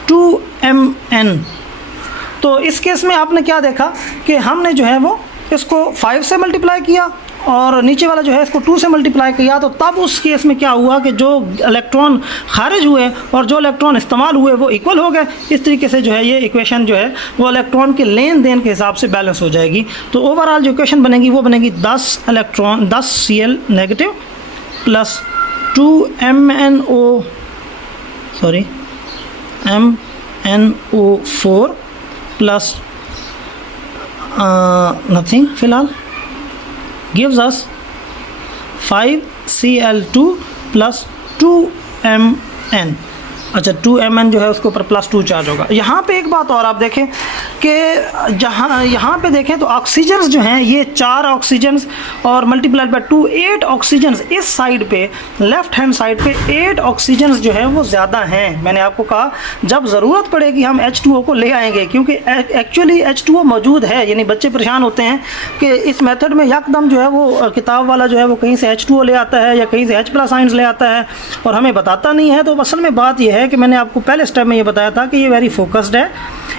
2Mn। तो इस केस में आपने क्या देखा कि हमने जो है वो इसको 5 से मल्टीप्लाई किया और नीचे वाला जो है इसको 2 से मल्टीप्लाई किया। तो तब उस केस में क्या हुआ कि जो इलेक्ट्रॉन खारिज हुए और जो इलेक्ट्रॉन इस्तेमाल हुए वो इक्वल हो गए। इस तरीके से जो है ये इक्वेशन जो है वो इलेक्ट्रॉन के लेन देन के हिसाब से बैलेंस हो जाएगी। तो ओवरऑल जो इक्वेशन बनेगी वो बनेगी 10 electron 10 Cl negative + 2MnO4 + nothing फिलहाल gives us 5Cl2 + 2Mn। अच्छा, 2Mn जो है उसके ऊपर +2 चार्ज होगा। यहाँ पे एक बात और आप देखें कि यहाँ पे देखें तो ऑक्सीजन्स जो हैं ये 4 ऑक्सीजन्स और मल्टीप्लाइड बाय 2 8 ऑक्सीजन्स इस साइड पे लेफ़्ट हैंड साइड पे 8 ऑक्सीजन्स जो हैं वो ज़्यादा हैं। मैंने आपको कहा जब ज़रूरत पड़ेगी हम H2O को ले आएंगे, क्योंकि एक्चुअली H2O मौजूद है। यानी बच्चे परेशान होते हैं कि इस मेथड में यकदम जो है वो किताब वाला जो है वो कहीं से H2O ले आता है या कहीं से H+ आयंस ले आता है और हमें बताता नहीं है। तो असल में बात यह है कि मैंने आपको पहले स्टेप में ये बताया था कि ये वेरी फोकस्ड है।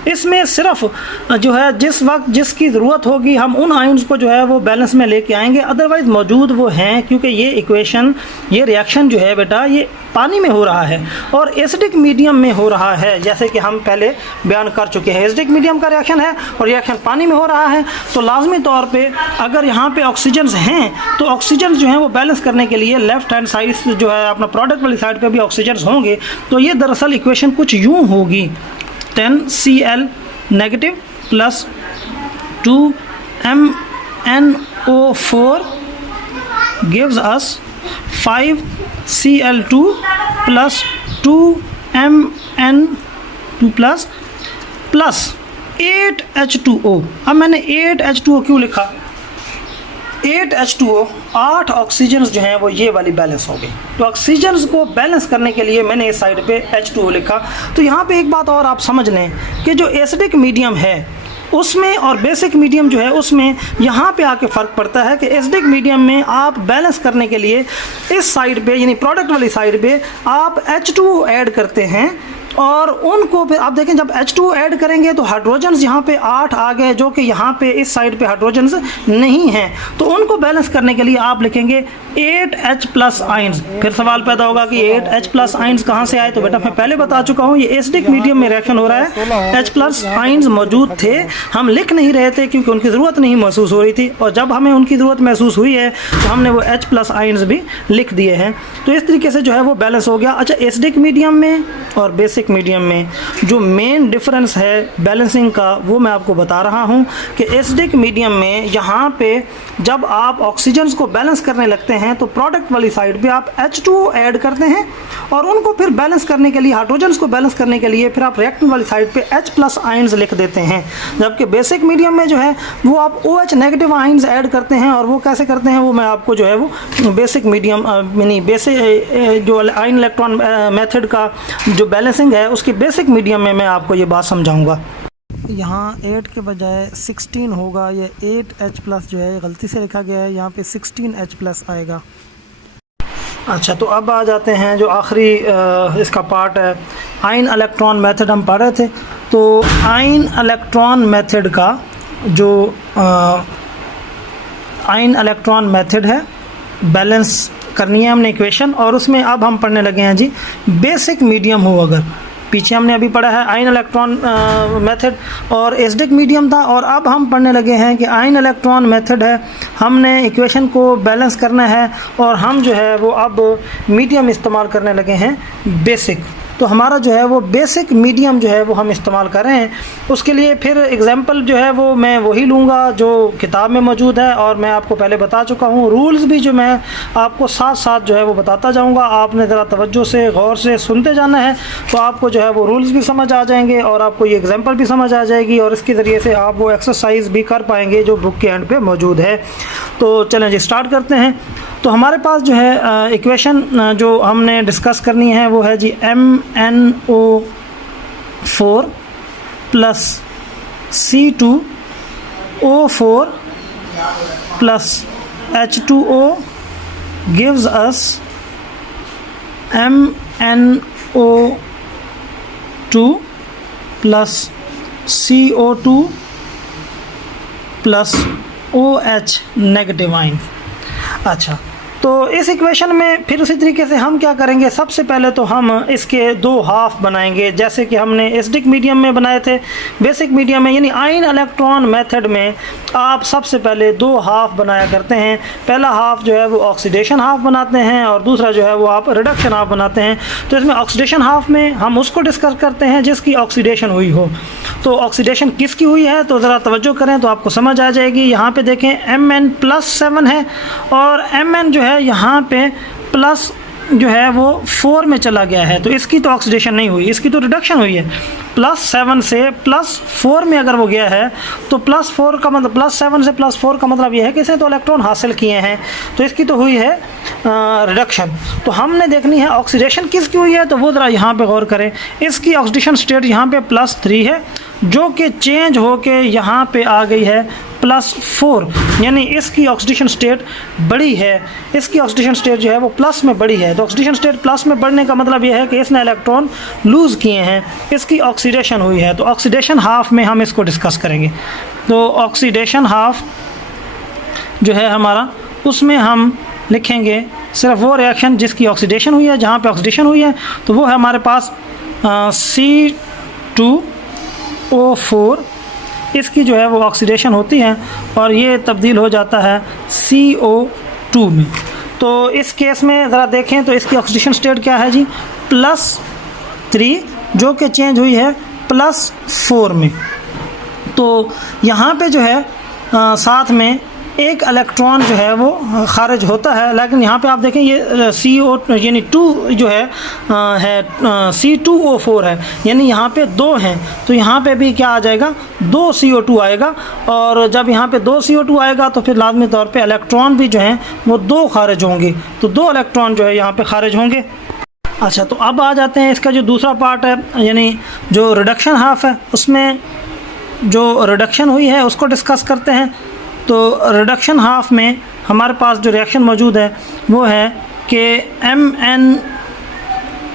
इसमें सिर्फ जो है जिस वक्त जिसकी ज़रूरत होगी हम उन आयंस को जो है वो बैलेंस में लेके आएंगे, अदरवाइज़ मौजूद वो हैं। क्योंकि ये इक्वेशन ये रिएक्शन जो है बेटा ये पानी में हो रहा है और एसिडिक मीडियम में हो रहा है, जैसे कि हम पहले बयान कर चुके हैं। एसिडिक मीडियम का रिएक्शन है और रिएक्शन पानी में हो रहा है, तो लाजमी तौर पे अगर यहाँ पे ऑक्सीजन्स हैं तो ऑक्सीजन जो हैं वो बैलेंस करने के लिए लेफ़्ट हैंड साइड जो है अपना प्रोडक्ट वाली साइड पे भी ऑक्सीजन्स होंगे। तो ये दरअसल इक्वेशन कुछ यूँ होगी 10Cl negative + 2MnO4 gives us 5Cl2 + 2Mn2 + 8H2O। अब मैंने 8H2O क्यों लिखा? 8H2O 8 ऑक्सीजन्स जो हैं वो ये वाली बैलेंस हो गई। तो ऑक्सीजन्स को बैलेंस करने के लिए मैंने इस साइड पे H2O लिखा। तो यहाँ पे एक बात और आप समझ लें कि जो एसिडिक मीडियम है उसमें और बेसिक मीडियम जो है उसमें यहाँ पे आके फ़र्क पड़ता है कि एसिडिक मीडियम में आप बैलेंस करने के लिए इस साइड पे यानी प्रोडक्ट वाली साइड पे आप H2O ऐड करते हैं और उनको फिर आप देखें जब H2O ऐड करेंगे तो हाइड्रोजन्स यहाँ पे 8 आ गए जो कि यहाँ पे इस साइड पे हाइड्रोजन्स नहीं हैं, तो उनको बैलेंस करने के लिए आप लिखेंगे 8H+ आयंस। फिर सवाल पैदा होगा कि 8H+ आयंस कहाँ से आए, तो बेटा मैं पहले बता चुका हूँ ये एसिडिक मीडियम में रिएक्शन हो रहा है। H+ आयंस मौजूद थे, हम लिख नहीं रहे थे क्योंकि उनकी ज़रूरत नहीं महसूस हो रही थी, और जब हमें उनकी ज़रूरत महसूस हुई है तो हमने वो H+ आयंस भी लिख दिए हैं। तो इस तरीके से जो है वो बैलेंस हो गया। अच्छा, एसिडिक मीडियम में और बेसिक मीडियम में जो मेन डिफरेंस है बैलेंसिंग का वो मैं आपको बता रहा हूँ कि एसिडिक मीडियम में यहाँ पे जब आप ऑक्सीजन्स को बैलेंस करने लगते हैं तो प्रोडक्ट वाली साइड पे आप H2O ऐड करते हैं और उनको फिर बैलेंस करने के लिए हाइड्रोजन्स को बैलेंस करने के लिए फिर आप रिएक्टेंट वाली साइड पे H+ आयंस लिख देते हैं। जबकि बेसिक मीडियम में जो है वो आप OH नेगेटिव आयंस ऐड करते हैं, और वो कैसे करते हैं वो मैं आपको जो है वो बेसिक मीडियम यानी बेसिक जो आयन इलेक्ट्रॉन मेथड का जो बैलेंसिंग है उसकी बेसिक मीडियम में मैं आपको ये बात समझाऊंगा। यहाँ 8 के बजाय 16 होगा, ये 8H+ जो है गलती से लिखा गया है, यहाँ पे 16H+ आएगा। अच्छा, तो अब आ जाते हैं जो आखिरी इसका पार्ट है, आयन इलेक्ट्रॉन मेथड हम पढ़ रहे थे। तो आयन इलेक्ट्रॉन मेथड का जो आयन इलेक्ट्रॉन मेथड है बैलेंस करनी है हमने इक्वेशन, और उसमें अब हम पढ़ने लगे हैं जी बेसिक मीडियम हो अगर। पीछे हमने अभी पढ़ा है आयन इलेक्ट्रॉन मेथड और एसिडिक मीडियम था, और अब हम पढ़ने लगे हैं कि आयन इलेक्ट्रॉन मेथड है, हमने इक्वेशन को बैलेंस करना है और हम जो है वो अब मीडियम इस्तेमाल करने लगे हैं बेसिक। तो हमारा जो है वो बेसिक मीडियम जो है वो हम इस्तेमाल कर रहे हैं। उसके लिए फिर एग्जांपल जो है वो मैं वही लूँगा जो किताब में मौजूद है, और मैं आपको पहले बता चुका हूँ। रूल्स भी जो मैं आपको साथ साथ जो है वो बताता जाऊँगा, आपने ज़रा तवज्जो से गौर से सुनते जाना है, तो आपको जो है वो रूल्स भी समझ आ जाएंगे और आपको ये एग्जाम्पल भी समझ आ जाएगी, और इसके ज़रिए से आप वो एक्सरसाइज भी कर पाएंगे जो बुक के एंड पर मौजूद है। तो चलें जी स्टार्ट करते हैं। तो हमारे पास जो है इक्वेशन जो हमने डिस्कस करनी है वो है जी MnO4 plus C2O4 plus H2O gives us MnO2 plus CO2 plus OH negative ion. अच्छा, तो इस इक्वेशन में फिर उसी तरीके से हम क्या करेंगे, सबसे पहले तो हम इसके दो हाफ बनाएंगे जैसे कि हमने एसिडिक मीडियम में बनाए थे। बेसिक मीडियम में यानी आयन इलेक्ट्रॉन मेथड में आप सबसे पहले दो हाफ बनाया करते हैं। पहला हाफ जो है वो ऑक्सीडेशन हाफ बनाते हैं और दूसरा जो है वो आप रिडक्शन हाफ बनाते हैं। तो इसमें ऑक्सीडेशन हाफ में हम उसको डिस्कस करते हैं जिसकी ऑक्सीडेशन हुई हो। तो ऑक्सीडेशन किसकी हुई है तो ज़रा तवज्जो करें तो आपको समझ आ जाएगी। यहाँ पे देखें Mn+7 है और Mn जो है यहाँ पे प्लस जो है वो 4 में चला गया है, तो इसकी तो ऑक्सीडेशन नहीं हुई, इसकी तो रिडक्शन हुई है। +7 से +4 में अगर वो गया है तो +4 का मतलब +7 से +4 का मतलब ये है कि इसने तो इलेक्ट्रॉन हासिल किए हैं, तो इसकी तो हुई है रिडक्शन। तो हमने देखनी है ऑक्सीडेशन किसकी हुई है, तो वो ज़रा यहाँ पे गौर करें। इसकी ऑक्सीडेशन स्टेट यहाँ पे +3 है जो कि चेंज होके यहाँ पे आ गई है +4, यानी इसकी ऑक्सीडेशन स्टेट बड़ी है। इसकी ऑक्सीडेशन स्टेट जो है वो प्लस में बड़ी है। तो ऑक्सीडेशन स्टेट प्लस में बढ़ने का मतलब ये है कि इसने इलेक्ट्रॉन लूज़ किए हैं, इसकी ऑक्सीडेशन हुई है। तो ऑक्सीडेशन हाफ में हम इसको डिस्कस करेंगे। तो ऑक्सीडेशन हाफ जो है हमारा, उसमें हम लिखेंगे सिर्फ वो रिएक्शन जिसकी ऑक्सीडेशन हुई है, जहाँ पे ऑक्सीडेशन हुई है तो वो है हमारे पास C2O4, इसकी जो है वो ऑक्सीडेशन होती है और ये तब्दील हो जाता है CO2 में। तो इस केस में ज़रा देखें तो इसकी ऑक्सीडेशन स्टेट क्या है जी, +3 जो कि चेंज हुई है +4 में। तो यहाँ पे जो है साथ में एक इलेक्ट्रॉन जो है वो खारिज होता है, लेकिन यहाँ पे आप देखें ये CO यानी 2 जो है C2O4 है, यानी यहाँ पे 2 हैं, तो यहाँ पे भी क्या आ जाएगा, 2 CO2 आएगा। और जब यहाँ पे 2 CO2 आएगा तो फिर लाजमी तौर पे इलेक्ट्रॉन भी जो हैं वो 2 खारिज होंगे, तो 2 इलेक्ट्रॉन जो है यहाँ पे खारिज होंगे। अच्छा, तो अब आ जाते हैं इसका जो दूसरा पार्ट है, यानी जो रिडक्शन हाफ है, उसमें जो रिडक्शन हुई है उसको डिस्कस करते हैं। तो रिडक्शन हाफ में हमारे पास जो रिएक्शन मौजूद है वो है कि MN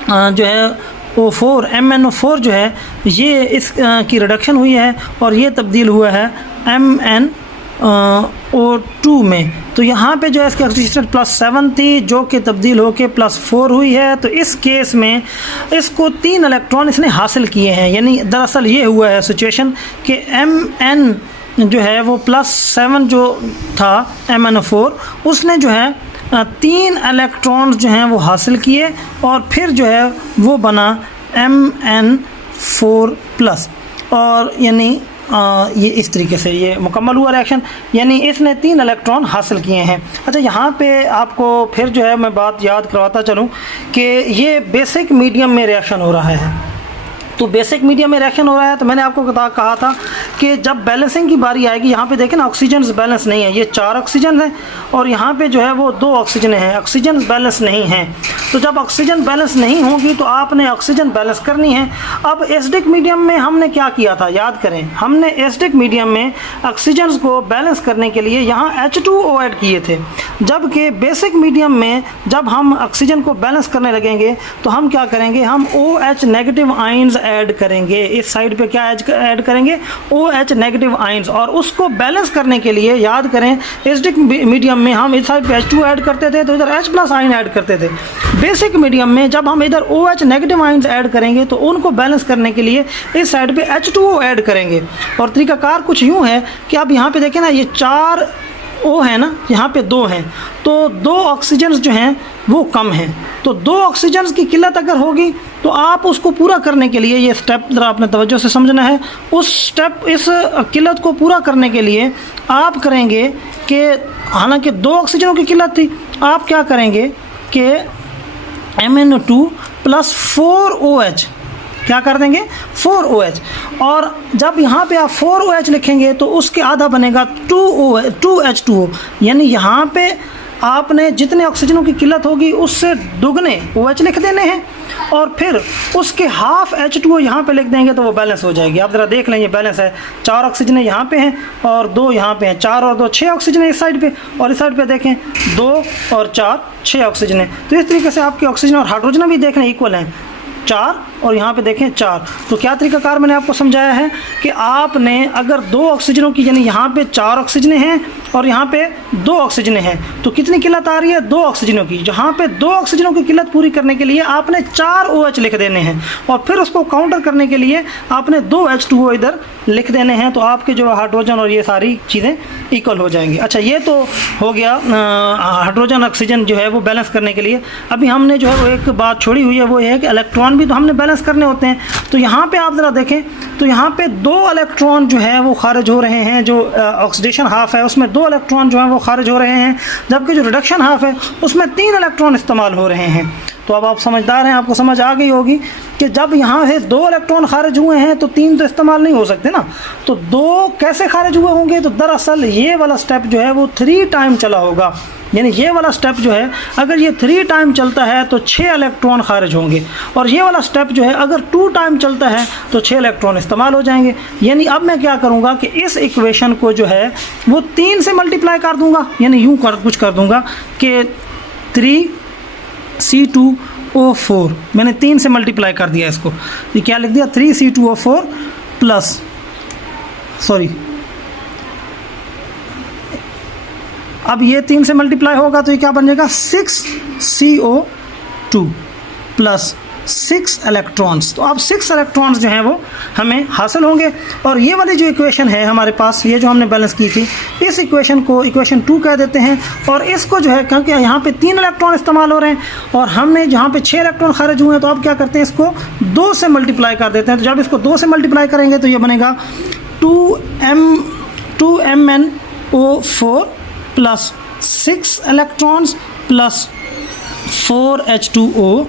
जो है O4 MnO4 जो है ये इस की रिडक्शन हुई है और ये तब्दील हुआ है MnO2 में। तो यहाँ पे जो है इसकी ऑक्सीजन +7 थी जो कि तब्दील होकर +4 हुई है। तो इस केस में इसको 3 इलेक्ट्रॉन इसने हासिल किए हैं, यानी दरअसल ये हुआ है सिचुएशन कि Mn जो है वो +7 जो था MnO4 उसने जो है 3 इलेक्ट्रॉन्स जो हैं वो हासिल किए और फिर जो है वो बना Mn4+, और यानी ये इस तरीके से ये मुकम्मल हुआ रिएक्शन, यानी इसने 3 इलेक्ट्रॉन हासिल किए हैं। अच्छा, यहाँ पे आपको फिर जो है मैं बात याद करवाता चलूँ कि ये बेसिक मीडियम में रिएक्शन हो रहा है। तो बेसिक मीडियम में रिएक्शन हो रहा है, तो मैंने आपको कहा था कि जब बैलेंसिंग की बारी आएगी, यहाँ पे देखें ना ऑक्सीजन बैलेंस नहीं है, ये 4 ऑक्सीजन है और यहाँ पे जो है वो 2 ऑक्सीजन हैं, ऑक्सीजन बैलेंस नहीं है। तो जब ऑक्सीजन बैलेंस नहीं होगी तो आपने ऑक्सीजन बैलेंस करनी है। अब एसिडिक मीडियम में हमने क्या किया था, याद करें, हमने एसिडिक मीडियम में ऑक्सीजन को बैलेंस करने के लिए यहाँ H2O ऐड किए थे, जबकि बेसिक मीडियम में जब हम ऑक्सीजन को बैलेंस करने लगेंगे तो हम क्या करेंगे, हम OH नेगेटिव आयंस ऐड करेंगे। इस साइड पे क्या ऐड करेंगे, OH नेगेटिव आयंस, और उसको बैलेंस करने के लिए याद करें एसिडिक मीडियम में हम इस साइड पे H2 ऐड करते थे तो इधर H+ आयन ऐड करते थे। बेसिक मीडियम में जब हम इधर OH नेगेटिव आयंस ऐड करेंगे तो उनको बैलेंस करने के लिए इस साइड पे H2O ऐड करेंगे। और तरीकाकार कुछ यूँ है कि आप यहाँ पे देखें ना, ये 4 O है ना, यहाँ पे 2 हैं, तो 2 ऑक्सीजन जो हैं वो कम हैं। तो 2 ऑक्सीजन की किल्लत अगर होगी तो आप उसको पूरा करने के लिए, ये स्टेप ज़रा आपने तवज्जो से समझना है, उस स्टेप इस किल्लत को पूरा करने के लिए आप करेंगे कि हालांकि 2 ऑक्सीजनों की किल्लत थी, आप क्या करेंगे कि MnO2 + 4OH क्या कर देंगे, 4OH, और जब यहाँ पे आप 4OH लिखेंगे तो उसके आधा बनेगा 2H2O, यानी यहाँ पे आपने जितने ऑक्सीजनों की किल्लत होगी उससे दुगने OH लिख देने हैं और फिर उसके हाफ H2O यहाँ पे लिख देंगे तो वो बैलेंस हो जाएगी। आप ज़रा देख लें, ये बैलेंस है, 4 ऑक्सीजन यहाँ पे हैं और 2 यहाँ पे हैं, 4 और 2 6 ऑक्सीजन है इस साइड पे, और इस साइड पे देखें 2 और 4 6 ऑक्सीजन है। तो इस तरीके से आपके ऑक्सीजन और हाइड्रोजन भी देख लें इक्वल हैं, 4 और यहाँ पे देखें 4। तो क्या तरीकाकार मैंने आपको समझाया है कि आपने अगर 2 ऑक्सीजनों की, यानी यहाँ पे 4 ऑक्सीजन हैं और यहाँ पे 2 ऑक्सीजन हैं, तो कितनी किल्लत आ रही है, 2 ऑक्सीजनों की। जहाँ पे 2 ऑक्सीजनों की किल्लत पूरी करने के लिए आपने 4 OH लिख देने हैं और फिर उसको काउंटर करने के लिए आपने 2 H2O इधर लिख देने हैं, तो आपके जो हाइड्रोजन और ये सारी चीज़ें इक्वल हो जाएंगी। अच्छा, ये तो हो गया हाइड्रोजन ऑक्सीजन जो है वो बैलेंस करने के लिए। अभी हमने जो है वो एक बात छोड़ी हुई है, वो ये है कि इलेक्ट्रॉन भी तो हमने बैलेंस करने होते हैं। तो यहाँ पे आप ज़रा देखें, तो यहाँ पे 2 इलेक्ट्रॉन जो है वो खारिज हो रहे हैं, जो ऑक्सीडेशन हाफ है उसमें 2 इलेक्ट्रॉन जो हैं वो खारिज हो रहे हैं, जबकि जो रिडक्शन हाफ है उसमें 3 इलेक्ट्रॉन इस्तेमाल हो रहे हैं। तो अब आप समझदार हैं, आपको समझ आ गई होगी कि जब यहाँ से 2 इलेक्ट्रॉन खारिज हुए हैं तो 3 तो इस्तेमाल नहीं हो सकते ना, तो 2 कैसे खारिज हुए होंगे, तो दरअसल ये वाला स्टेप जो है वो 3 टाइम चला होगा। यानी ये वाला स्टेप जो है अगर ये 3 टाइम चलता है तो 6 इलेक्ट्रॉन खारिज होंगे, और ये वाला स्टेप जो है अगर 2 टाइम चलता है तो 6 इलेक्ट्रॉन इस्तेमाल हो जाएंगे। यानी अब मैं क्या करूँगा कि इस इक्वेशन को जो है वो 3 से मल्टीप्लाई कर दूँगा, यानी यूँ कुछ कर दूँगा कि 3C2O4, मैंने 3 से मल्टीप्लाई कर दिया इसको, ये क्या लिख दिया, 3C2O4 प्लस, सॉरी, अब ये 3 से मल्टीप्लाई होगा तो ये क्या बन जाएगा, 6CO2 प्लस 6 इलेक्ट्रॉन्स। तो अब 6 इलेक्ट्रॉन्स जो हैं वो हमें हासिल होंगे। और ये वाली जो इक्वेशन है हमारे पास, ये जो हमने बैलेंस की थी, इस इक्वेशन को इक्वेशन 2 कह देते हैं। और इसको जो है, क्योंकि यहाँ पे 3 इलेक्ट्रॉन इस्तेमाल हो रहे हैं और हमने जहाँ पे 6 इलेक्ट्रॉन खारिज हुए हैं, तो अब क्या करते हैं, इसको 2 से मल्टीप्लाई कर देते हैं। तो जब इसको 2 से मल्टीप्लाई करेंगे तो ये बनेगा 2MnO4 plus 6 electrons plus 4H2O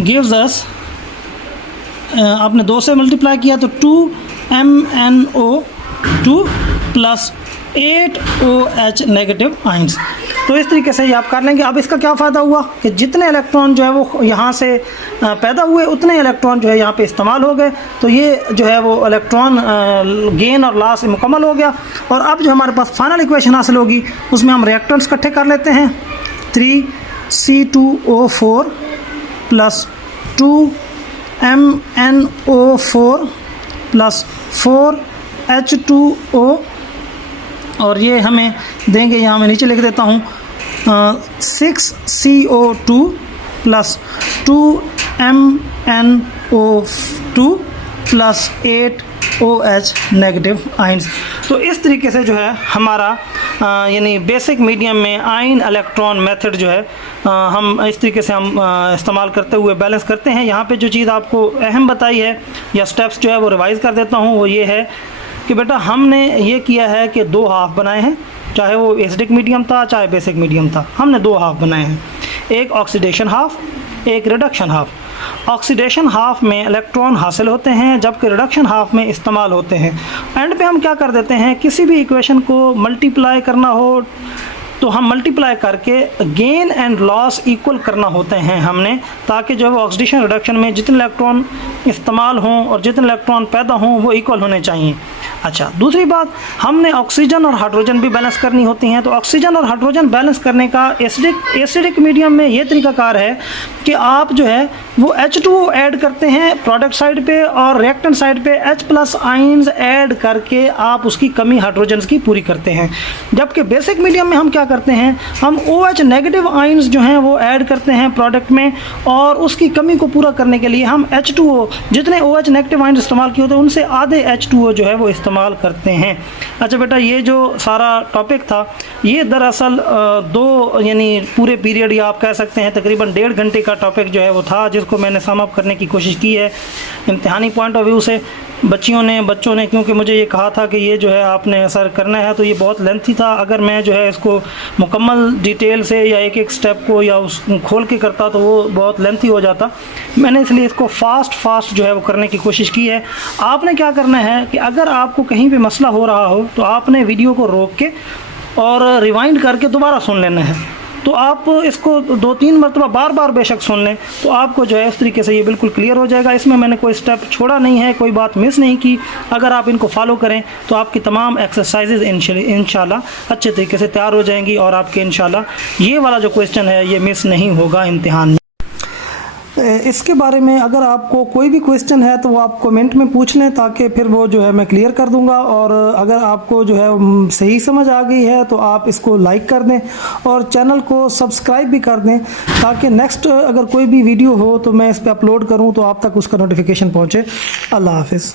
gives us, आपने 2 से मल्टीप्लाई किया तो 2MnO2 plus 8OH negative ions. तो इस तरीके से ये आप कर लेंगे। अब इसका क्या फ़ायदा हुआ कि जितने इलेक्ट्रॉन जो है वो यहाँ से पैदा हुए उतने इलेक्ट्रॉन जो है यहाँ पे इस्तेमाल हो गए। तो ये जो है वो इलेक्ट्रॉन गेन और लॉस मुकम्मल हो गया। और अब जो हमारे पास फाइनल इक्वेशन हासिल होगी उसमें हम रिएक्टेंट्स इकट्ठे कर लेते हैं। 3C2O4 plus 2MnO4 plus 4H2O, और ये हमें देंगे, यहाँ मैं नीचे लिख देता हूँ, 6CO2 plus 2MnO2 plus 8OH negative ions. तो इस तरीके से जो है हमारा यानी बेसिक मीडियम में आयन इलेक्ट्रॉन मेथड जो है हम इस तरीके से हम इस्तेमाल करते हुए बैलेंस करते हैं। यहाँ पे जो चीज़ आपको अहम बताई है या स्टेप्स जो है वो रिवाइज़ कर देता हूँ, वो ये है कि बेटा हमने ये किया है कि 2 हाफ बनाए हैं, चाहे वो एसिडिक मीडियम था चाहे बेसिक मीडियम था, हमने 2 हाफ बनाए हैं, एक ऑक्सीडेशन हाफ, एक रिडक्शन हाफ। ऑक्सीडेशन हाफ में इलेक्ट्रॉन हासिल होते हैं जबकि रिडक्शन हाफ में इस्तेमाल होते हैं। एंड पे हम क्या कर देते हैं, किसी भी इक्वेशन को मल्टीप्लाई करना हो तो हम मल्टीप्लाई करके गेन एंड लॉस इक्वल करना होते हैं हमने, ताकि जो है ऑक्सीडेशन रिडक्शन में जितने इलेक्ट्रॉन इस्तेमाल हों और जितने इलेक्ट्रॉन पैदा हों वो इक्वल होने चाहिए। अच्छा, दूसरी बात, हमने ऑक्सीजन और हाइड्रोजन भी बैलेंस करनी होती हैं। तो ऑक्सीजन और हाइड्रोजन बैलेंस करने का एसिडिक मीडियम में ये तरीकाकार है कि आप जो है वो H2O ऐड करते हैं प्रोडक्ट साइड पे और रिएक्टेंट साइड पे H+ आइंस ऐड करके आप उसकी कमी हाइड्रोजन की पूरी करते हैं। जबकि बेसिक मीडियम में हम क्या करते हैं, हम OH नेगेटिव आइंस जो हैं वो ऐड करते हैं प्रोडक्ट में, और उसकी कमी को पूरा करने के लिए हम H2O, जितने OH नेगेटिव आइंस इस्तेमाल किए होते हैं उनसे आधे H2O जो है वो इस्तेमाल करते हैं। अच्छा बेटा, ये जो सारा टॉपिक था ये दरअसल 2 यानी पूरे पीरियड या आप कह सकते हैं तकरीबन 1.5 घंटे का टॉपिक जो है वो था, जिसको मैंने सम अप करने की कोशिश की है इम्तिहानी पॉइंट ऑफ व्यू से। बच्चों ने क्योंकि मुझे ये कहा था कि ये जो है आपने असर करना है, तो ये बहुत लेंथी था। अगर मैं जो है इसको मुकम्मल डिटेल से या एक एक स्टेप को या उस खोल के करता तो वो बहुत लेंथी हो जाता। मैंने इसलिए इसको फास्ट जो है वो करने की कोशिश की है। आपने क्या करना है कि अगर आपको कहीं पे मसला हो रहा हो तो आपने वीडियो को रोक के और रिवाइंड करके दोबारा सुन लेना है। तो आप इसको 2-3 मरतबा बार बेशक सुन लें तो आपको जो है इस तरीके से ये बिल्कुल क्लियर हो जाएगा। इसमें मैंने कोई स्टेप छोड़ा नहीं है, कोई बात मिस नहीं की। अगर आप इनको फॉलो करें तो आपकी तमाम एक्सरसाइजेज इंशाल्लाह अच्छे तरीके से तैयार हो जाएंगी और आपके इंशाल्लाह ये वाला जो क्वेश्चन है ये मिस नहीं होगा इम्तिहान में। इसके बारे में अगर आपको कोई भी क्वेश्चन है तो वो आप कमेंट में पूछ लें, ताकि फिर वो जो है मैं क्लियर कर दूंगा। और अगर आपको जो है सही समझ आ गई है तो आप इसको लाइक कर दें और चैनल को सब्सक्राइब भी कर दें, ताकि नेक्स्ट अगर कोई भी वीडियो हो तो मैं इस पर अपलोड करूं तो आप तक उसका नोटिफिकेशन पहुंचे। अल्लाह हाफिज़।